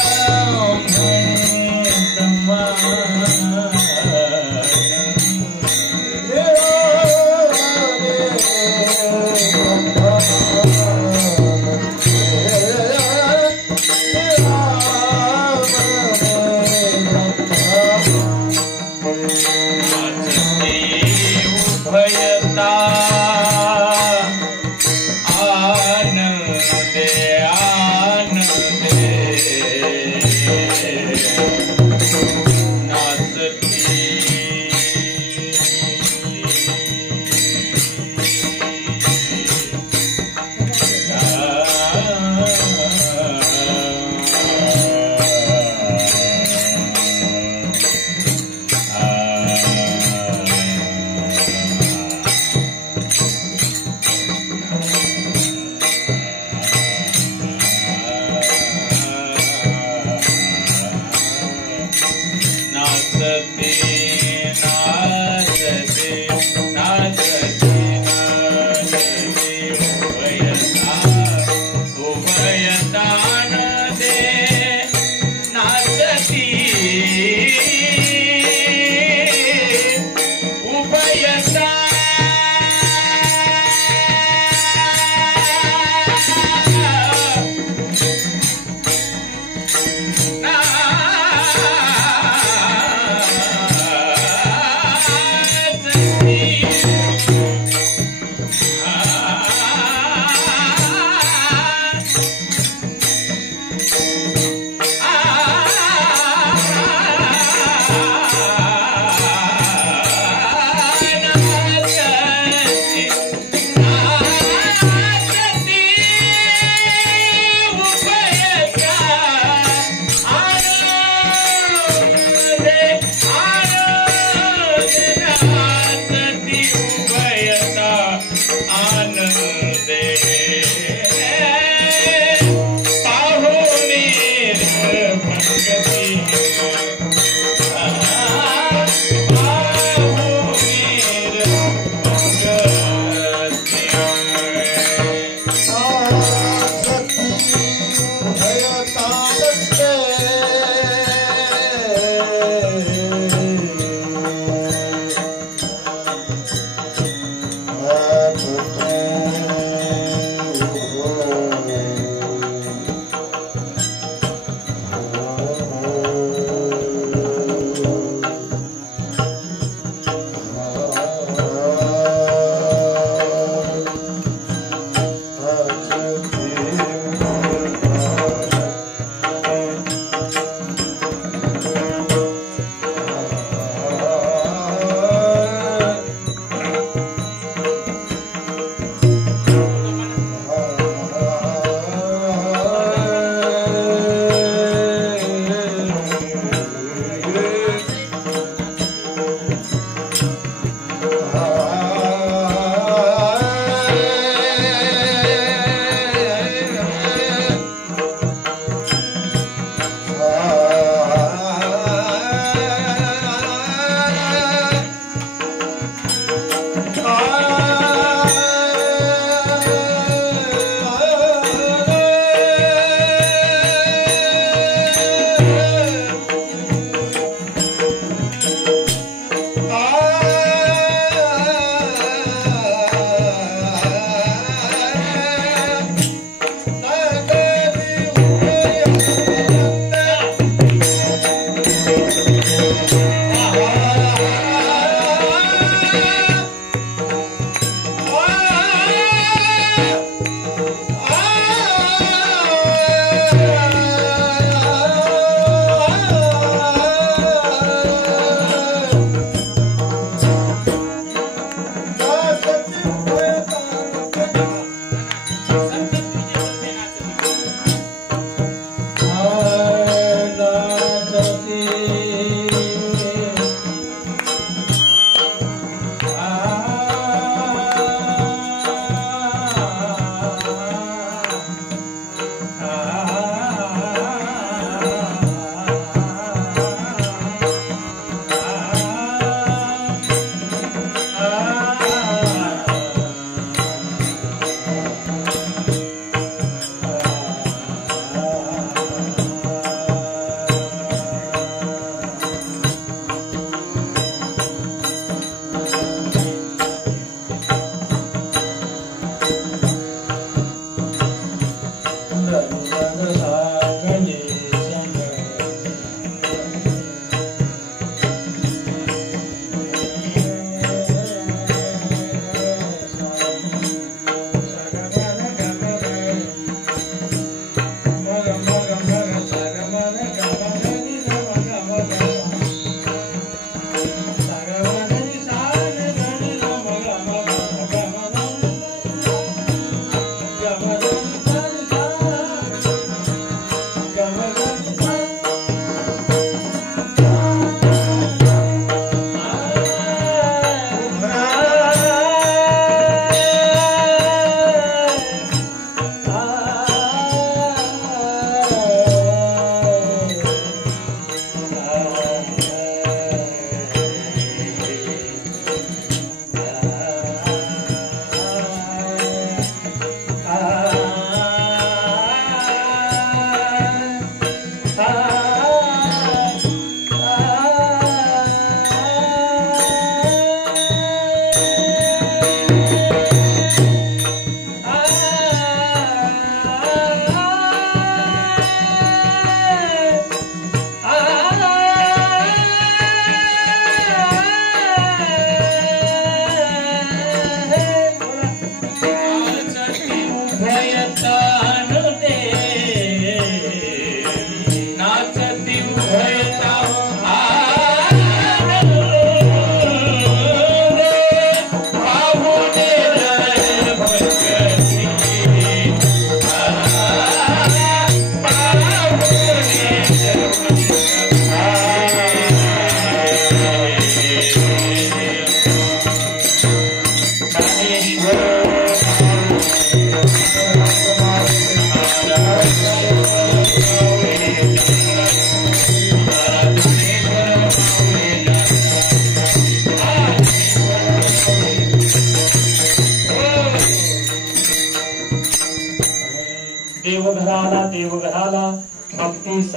ब्रह्मांड. भयता आनंदे आनंदे नाचती.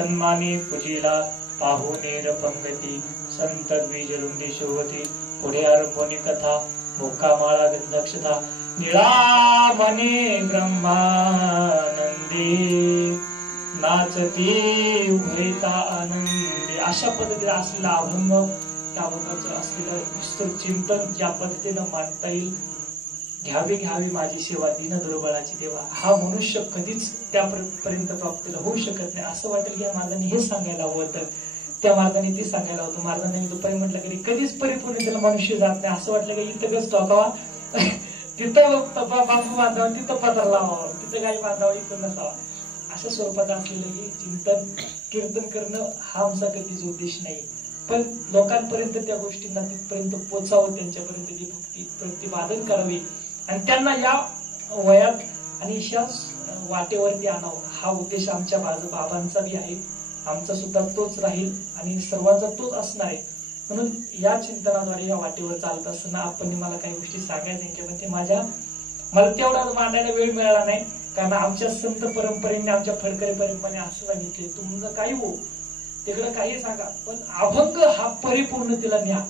सन्माने पूजेला पाहुणेर पंगती संत द्विजरुंदी शोभती पुढे आरंभोनी कथा मुक्कामाळा गंधक्षता निळा मने ब्रह्मानंदी नाचती उभयता आनंदी. अशा पद्धतीने असलेला अभंग त्या अभंगाचं असलेलं विस्तृत चिंतन ज्या पद्धतीनं मांडता येईल. घ्यावी घ्यावी माझी सेवा दीन दुर्बळाची देवा. हा मनुष्य कधीच त्यापर्यंत प्राप्त होऊ शकत नाही. असं वाटेल की या मार्गाने हे सांगायला हवं होतं, त्या मार्गाने ते सांगायला होतं. मार्गाने दुपारी म्हटलं की कधीच परिपूर्ण त्याला मनुष्य जात नाही. असं वाटलं की इथं टोकावा तिथं बांबू बांधावा, तिथं पत्र लावावा, तिथं गाई बांधावा, इथं नसावा. अशा स्वरूपात असलेलं हे चिंतन कीर्तन करणं हा आमचा कधीच उद्देश नाही. पण लोकांपर्यंत त्या गोष्टींना तिथपर्यंत पोचावं, त्यांच्यापर्यंत ती भक्ती प्रतिपादन करावी आणि त्यांना या वयात आणि अशा वाटेवरती आणावं हा उद्देश आमच्या बाबांचा बी आहे. आमचा सुद्धा तोच राहील आणि सर्वांचा तोच असणार आहे. म्हणून या चिंतनाद्वारे या वाटेवर चालत असताना आपण मला काही गोष्टी सांगायच्या पण ते मला तेवढा मांडायला वेळ मिळाला नाही. कारण आमच्या संत परंपरेने आमच्या फडकरी परंपरेने असं सांगितले तुमचं काही हो तिकडं काही सांगा पण अभंग हा परिपूर्णतेला न्या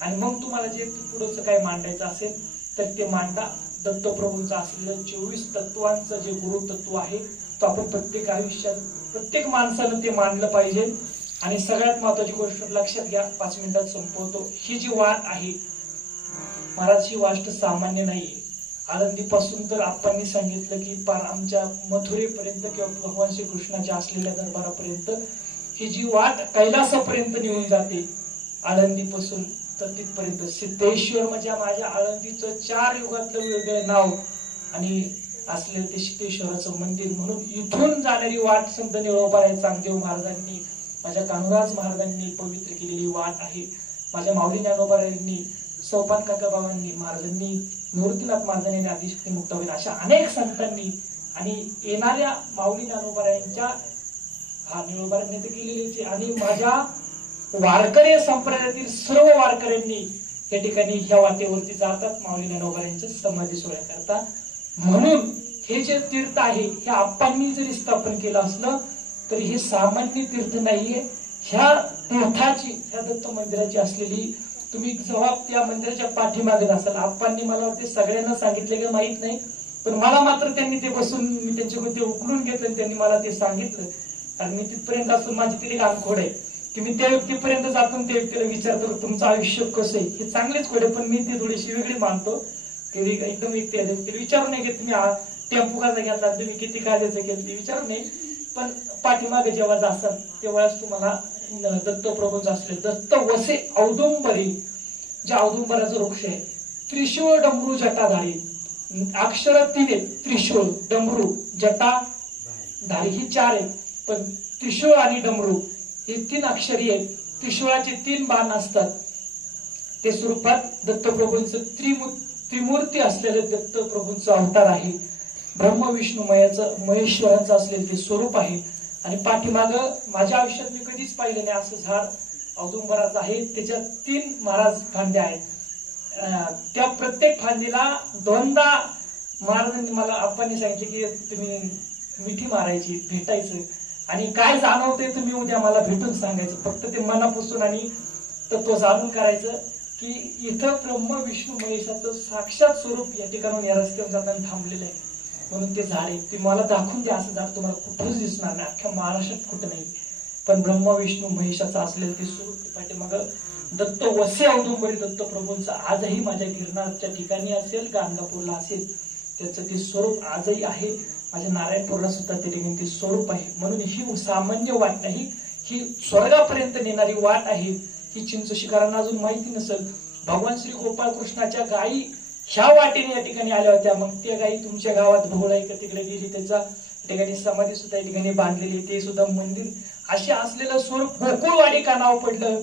आणि मग तुम्हाला जे पुढचं काही मांडायचं असेल तर ते मांडा. दत्तप्रभूंचं असलेलं 24 तत्वांचं जे गुरु तत्व आहे तो आपण प्रत्येक आयुष्यात प्रत्येक माणसानं ते मांडलं पाहिजे. आणि सगळ्यात महत्वाची गोष्ट लक्षात घ्या, 5 मिनिटात संपवतो. ही जी वाट आहे महाराज ही वाट सामान्य नाहीये. आळंदीपासून तर आपण सांगितलं की पार आमच्या मथुरेपर्यंत किंवा भगवान श्रीकृष्णाच्या असलेल्या दरबारापर्यंत ही जी वाट कैलासापर्यंत निघून जाते. आळंदीपासून तर तिथपर्यंत सिद्धेश्वर म्हणजे माझ्या आळंदीचं 4 युगातलं वेगळं नाव आणि असलेलं ते सिद्धेश्वराचं मंदिर. म्हणून इथून जाणारी वाट संत निळोबाराय चांगदेव महाराजांनी माझ्या कान्होराज महाराजांनी पवित्र केलेली वाट आहे. माझ्या माऊली ज्ञानोबारायांनी सोपान काका बाबांनी महाराजांनी निवृत्तीनाथ महाराजांनी आदिशक्ती मुक्ताबाई अशा अनेक संतांनी आणि येणाऱ्या माऊली ज्ञानोबारायांच्या निळोबारांनी तर केलेली आणि माझ्या वारकरी संप्रदायातील सर्व वारकऱ्यांनी या ठिकाणी ह्या वाटेवरती जातात माऊली ज्ञानोबारायांच्या समाधी सोहळ्या करता. म्हणून हे जे तीर्थ आहे हे आप्पांनी जरी स्थापन केलं असलं तरी हे सामान्य तीर्थ नाहीये. ह्या तीर्थाची ह्या दत्त मंदिराची असलेली तुम्ही जेव्हा त्या मंदिराच्या पाठीमागे असाल आप्पांनी मला वाटते सगळ्यांना सांगितले की माहित नाही पण मला मात्र त्यांनी ते बसून मी त्यांच्याकडून ते उकलून घेतलं आणि त्यांनी मला ते सांगितलं. कारण मी तिथपर्यंत असून माझी तरी खोड आहे की मी त्या व्यक्तीपर्यंत जातून त्या व्यक्तीला विचारतो तुमचं आयुष्य कसं आहे. हे चांगलेच खोड आहे पण मी ती थोडीशी वेगळी मानतो की एकदम व्यक्ती आहे तिला विचारू नये की तुम्ही टेम्पो कसा घेतला तुम्ही किती काळजाचं घेतलं विचारू नये. पण पाठीमागे जेव्हा जातात तेव्हाच तुम्हाला दत्तप्रभूंचं असले दत्त वसे औदुंबरी जे औदुंबराचं वृक्ष आहे. त्रिशूळ डमरू जटाधारी अक्षर 3 आहेत. त्रिशूळ डमरू जटा धारी ही 4 आहेत पण त्रिशूळ आणि डमरू हे 3 अक्षरी आहेत. त्रिशूळाचे 3 बाण असतात. ते स्वरूपात दत्तप्रभूंचं त्रिमूर्ती असलेले दत्तप्रभूंचं अवतार आहे. ब्रह्म विष्णू महेश्वरांचं असलेलं ते स्वरूप आहे. आणि पाठीमाग माझ्या आयुष्यात मी कधीच पाहिलं नाही असं झाड औदुंबराचं आहे. त्याच्यात 3 महाराज फांद्या आहेत. त्या प्रत्येक फांदीला 2दा महाराजांनी मला आप्पांनी सांगितले की तुम्ही मिठी मारायची भेटायचं आणि काय जाणवतंय तुम्ही उद्या मला भेटून सांगायचं. फक्त ते मनापासून आणि तत्व जाणून करायचं की इथं ब्रह्म विष्णू महेशाचं साक्षात स्वरूप या ठिकाणून या रस्त्यावर जाताना थांबलेलं आहे. म्हणून ते झाड आहे ते मला दाखवून द्या. असं झाड तुम्हाला कुठंच दिसणार नाही अख्ख्या महाराष्ट्रात कुठं नाही. पण ब्रह्म विष्णू महेशाचं असलेलं ते स्वरूप पाठीमाग दत्त वसे औदुंबरी दत्तप्रभूंचं आजही माझ्या गिरनारच्या ठिकाणी असेल गाणगापूरला असेल त्याचं ते स्वरूप आजही आहे. माझ्या नारायणपूरला सुद्धा त्या ठिकाणी ते स्वरूप आहे. म्हणून ही सामान्य वाट नाही ही स्वर्गापर्यंत नेणारी वाट आहे. ही चिंचोशीकरांना अजून माहिती नसेल. भगवान श्री गोपाळ कृष्णाच्या गायी ह्या वाटेने या ठिकाणी आल्या होत्या. मग त्या गायी तुमच्या गावात भोवळा तिकडे गेली त्याचा ठिकाणी समाधी सुद्धा या ठिकाणी बांधलेली ते सुद्धा मंदिर असे असलेलं स्वरूप गोकुळवाडी का नाव पडलं.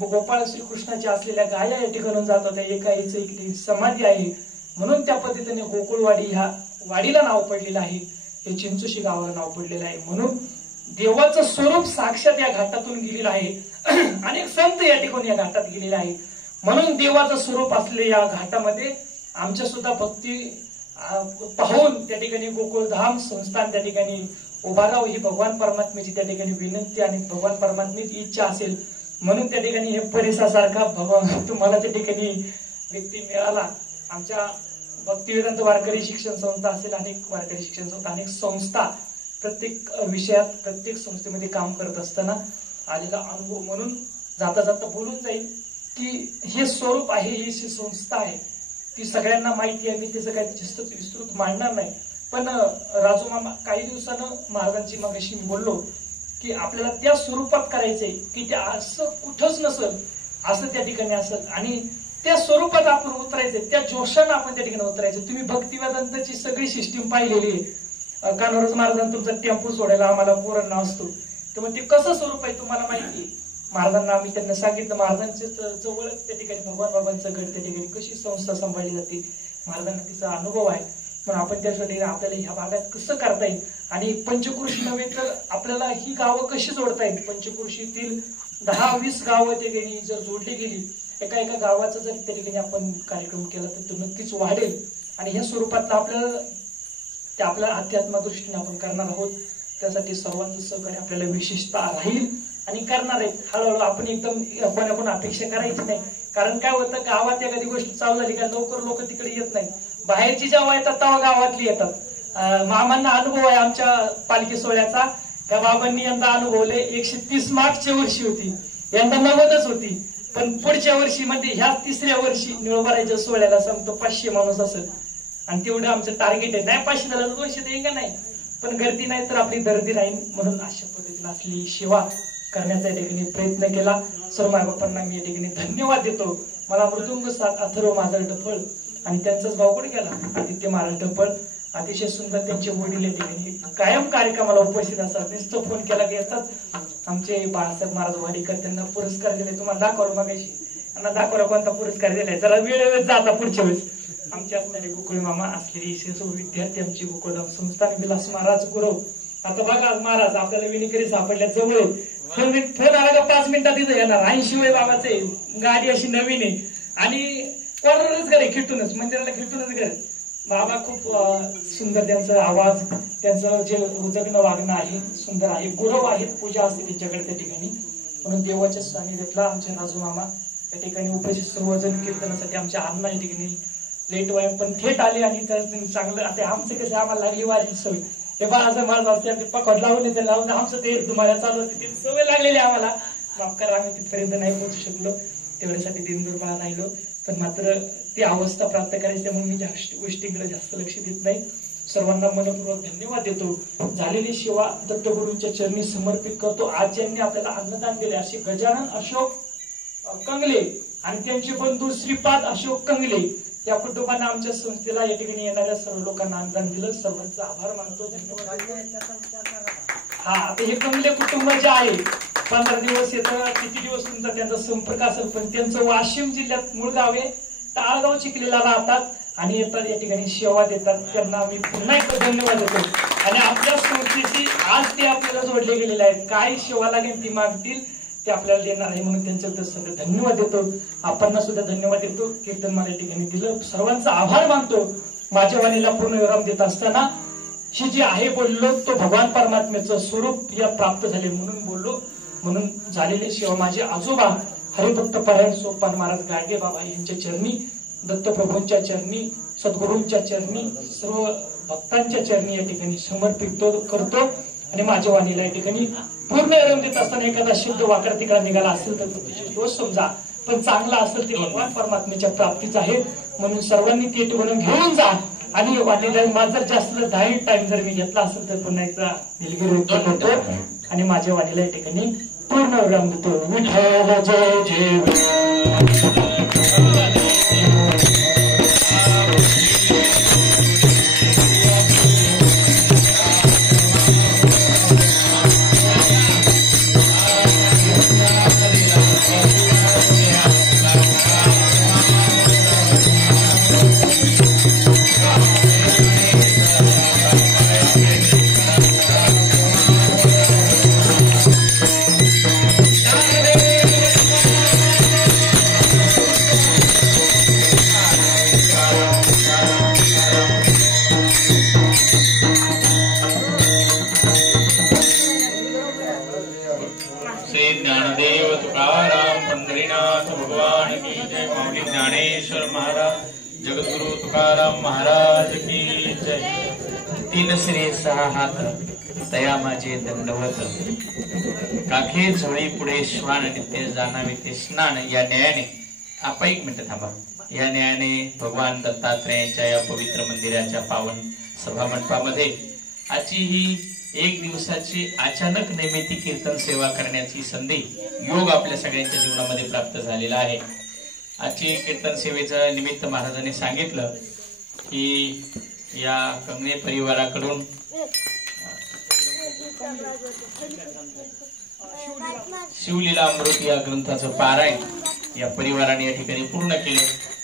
गोपाळ श्रीकृष्णाच्या असलेल्या गाया या ठिकाणून जात होत्या. एका आईचं इकडे समाधी आहे म्हणून त्या पद्धतीने गोकुळवाडी ह्या वाडीला नाव पडलेलं आहे. हे चिंचोशी गावाला नाव पडलेलं आहे. म्हणून देवाचं स्वरूप साक्षात या घाटातून गेलेलं आहे. अनेक संत या ठिकाणी या घाटात गेलेले आहे. म्हणून देवाचं स्वरूप असलेल्या या घाटामध्ये आमच्या सुद्धा भक्ती पाहून त्या ठिकाणी गोकुळधाम संस्थान त्या ठिकाणी उभा राहू ही भगवान परमात्म्याची त्या ठिकाणी विनंती आणि भगवान परमात्म्याची इच्छा असेल म्हणून त्या ठिकाणी हे परिसासारखा भगवान तुम्हाला त्या ठिकाणी व्यक्ती मिळाला. आमच्या भक्तिवेदांत वारकरी शिक्षण संस्था असेल, अनेक वारकरी शिक्षण संस्था, अनेक संस्था प्रत्येक विषयात प्रत्येक संस्थेमध्ये काम करत असताना आलेला अनुभव म्हणून जाता जाता बोलून जाईल की हे स्वरूप आहे, ही संस्था आहे ती सगळ्यांना माहिती आहे. मी त्याचं काही जास्त विस्तृत मांडणार नाही. पण राजू मामा काही दिवसानं महाराजांची मगाशी मी बोललो की आपल्याला त्या स्वरूपात करायचंय की ते असं कुठंच नसल, असं त्या ठिकाणी असेल आणि त्या स्वरूपात आपण उतरायचंय, त्या जोशानं आपण त्या ठिकाणी उतरायचं. तुम्ही भक्तिवेदांताची सगळी सिस्टीम पाहिलेली आहे. कानोरज महाराजांना तुमचा टेम्पो सोडायला आम्हाला पोरांना असतो, त्यामुळे ते कसं स्वरूप आहे तुम्हाला माहिती आहे. महाराजांना आम्ही त्यांना सांगितलं, महाराजांच्या जवळच त्या ठिकाणी भगवान बाबांचं गड, त्या ठिकाणी कशी संस्था सांभाळली जाते महाराजांना तिचा अनुभव आहे. पण आपण त्यासाठी आपल्याला ह्या भागात कसं करता येईल आणि पंचकृषी नव्हे तर आपल्याला ही गावं कशी जोडता येईल. पंचकृषीतील 10-20 गावं त्या ठिकाणी जर जोडली गेली, एका एका गावाचा जर त्या ठिकाणी आपण कार्यक्रम केला तर तो नक्कीच वाढेल. आणि ह्या स्वरूपातलं आपल्याला ते आपल्या अध्यात्म दृष्टीने आपण करणार आहोत. त्यासाठी सर्वांचं सहकार्य आपल्याला विशेषतः राहील आणि करणार आहेत. हळूहळू आपण एकदम कोणाकोण अपेक्षा करायची नाही. कारण काय होतं, गावात एखादी गोष्ट चालू झाली का लवकर लोक तिकडे येत नाही. बाहेरची जेव्हा येतात तेव्हा गावातली येतात. मामांना अनुभव आहे आमच्या पालखी सोहळ्याचा. त्या बाबांनी यंदा अनुभवले 130 मागच्या वर्षी होती, यंदा 90च होती. पण पुढच्या वर्षी म्हणजे ह्या 3ऱ्या वर्षी निळोबाराच्या सोहळ्याला सांगतो 500 माणूस असेल आणि तेवढं आमचं टार्गेट आहे. नाही 500 झालं तर 200 देईन का नाही, पण गर्दी नाही तर आपली दर्दी राहील. म्हणून अशा पद्धतीने असली सेवा करण्याचा या ठिकाणी प्रयत्न केला. सर्व मायबापांना मी या ठिकाणी धन्यवाद देतो. मला मृदुंग साथ अथर्व महाराज ढफळ आणि त्यांचाच भाऊ कुठे गेला आदित्य महाराज ढफळ, अतिशय सुंदर त्यांचे वडील या ठिकाणी कायम कार्यक्रमाला उपस्थित असतात. नुसतं फोन केला की येतात. आमचे बाळासाहेब महाराज वाडीकर त्यांना पुरस्कार दिले, तुम्हाला दाखवा मागाशी त्यांना दाखवा कोणता पुरस्कार दिलाय. जरा वेळेवर जाता पुढच्या वेळेस. आमचे असणारे गोकुळ मामा असलेले विद्यार्थी आमची गोकुळधाम संस्थान विलास महाराज गुरव. आता बघा महाराज आपल्याला विणीकरी सापडल्या जवळ फोन आला का 5 मिनिटात तिथं येणार. 80 वय बाबाचे, गाडी अशी नवीन आहे आणि कॉर्नरच घर आहे, खिटूनच मंदिराला खिटूनच घर. बाबा खूप सुंदर, त्यांचा आवाज, त्यांचं जे उजगणं वागणं आहे सुंदर आहे. गुरव आहेत, पूजा असते त्यांच्याकडे त्या ठिकाणी. म्हणून देवाच्या सानिध्यातला आमचे राजू मामा त्या ठिकाणी उपस्थित सर्वजण कीर्तनासाठी आमच्या अण्णा या ठिकाणी लेट वाय पण थेट आले आणि चांगलं. आता आमचं कसं आम्हाला लागली वारीची सवय, हे बाळासाहेब महाराज असते पकड लावून ते लावून आमचं ते तुम्हाला चालू होते ती सवय लागलेली आम्हाला. माफ करा आम्ही तिथपर्यंत नाही पोहोचू शकलो, तेवढ्यासाठी दिनदुर्बळ राहिलो. पण मात्र ती अवस्था प्राप्त करायची म्हणून मी गोष्टींकडे जास्त लक्ष देत नाही. सर्वांना मनपूर्वक धन्यवाद देतो. झालेली सेवा दत्तगुरूंच्या चरणी समर्पित करतो. आज ज्यांनी आपल्याला अन्नदान दिले असे गजानन अशोक कंगले आणि त्यांचे बंधू श्रीपाद अशोक कंगले या कुटुंबांना आमच्या संस्थेला या ठिकाणी येणाऱ्या सर्व लोकांना अन्नदान दिलं. सर्वांचा आभार मानतो, धन्यवाद. हा आता हे कंगले कुटुंब जे आहे 15 दिवस येतं, किती दिवस तुमचा त्यांचा संपर्क असेल, पण त्यांचं वाशिम जिल्ह्यात मूळ गाव आहे, टाळगाव चिखलीला राहतात आणि येतात या ठिकाणी सेवा देतात. त्यांना मी पुन्हा एकदा धन्यवाद देतो. आणि आपल्या संस्थेशी आज ते आपल्याला जोडले गेलेले आहेत. काय सेवा लागेल ती मागतील ते आपल्याला देणार आहे, म्हणून त्यांचं सगळं धन्यवाद देतो. आपणना सुद्धा धन्यवाद देतो. कीर्तन मला या ठिकाणी दिलं, सर्वांचा आभार मानतो. माझ्या वाणीला पूर्ण विराम देत असताना हे जे आहे बोललो तो भगवान परमात्म्याचं स्वरूप या प्राप्त झाले म्हणून बोललो. म्हणून झालेली सेवा माझे आजोबा हरिभक्त परायण सोपान महाराज गाडगे बाबा यांच्या चरणी, दत्तप्रभूंच्या चरणी, सद्गुरूंच्या चरणी, सर्व भक्तांच्या चरणी या ठिकाणी समर्पित करतो. आणि माझ्या वाणीला या ठिकाणी पूर्ण विराम देत असताना एखादा शब्द वाकडा तिकडा निघाला असेल तर त्याचे दोष समजा, पण चांगला असेल ते भगवान परमात्म्याच्या प्राप्तीच आहे. म्हणून सर्वांनी ते बनवून घेऊन जा. आणि वाटेला माझा जास्त 10 टाइम जर मी घेतला असेल तर पुन्हा एकदा दिलगिरी व्यक्त करतो आणि माझ्या वाणीला या ठिकाणी पूर्ण विराम देतो. विठ्ठल जय जय. ज्ञानदेव तुकाराम पंढरीनाथ भगवान की जय। माऊली ज्ञानेश्वर महाराज जगद्गुरु तुकाराम महाराज की जय। तीन सिरे सहा हात तया माझे दंडवत, काखे झोळी पुढे श्वान नित्य जाणावे ते स्नान। या न्यायाने आपण एक मिनिट थांबा। या न्यायाने भगवान दत्तात्रेयांच्या या पवित्र मंदिराच्या पावन सभा मंडपामध्ये आजची ही एक दिवसाची अचानक निमित्ती कीर्तन सेवा करण्याची संधी योग आपल्या सगळ्यांच्या जीवनामध्ये प्राप्त झालेला आहे। आजची कीर्तन सेवेचं निमित्त महाराजांनी सांगितलं की या कंगणे परिवाराकडून शिवलीला अमृत या ग्रंथाचं पारायण या परिवाराने या ठिकाणी पूर्ण केलं।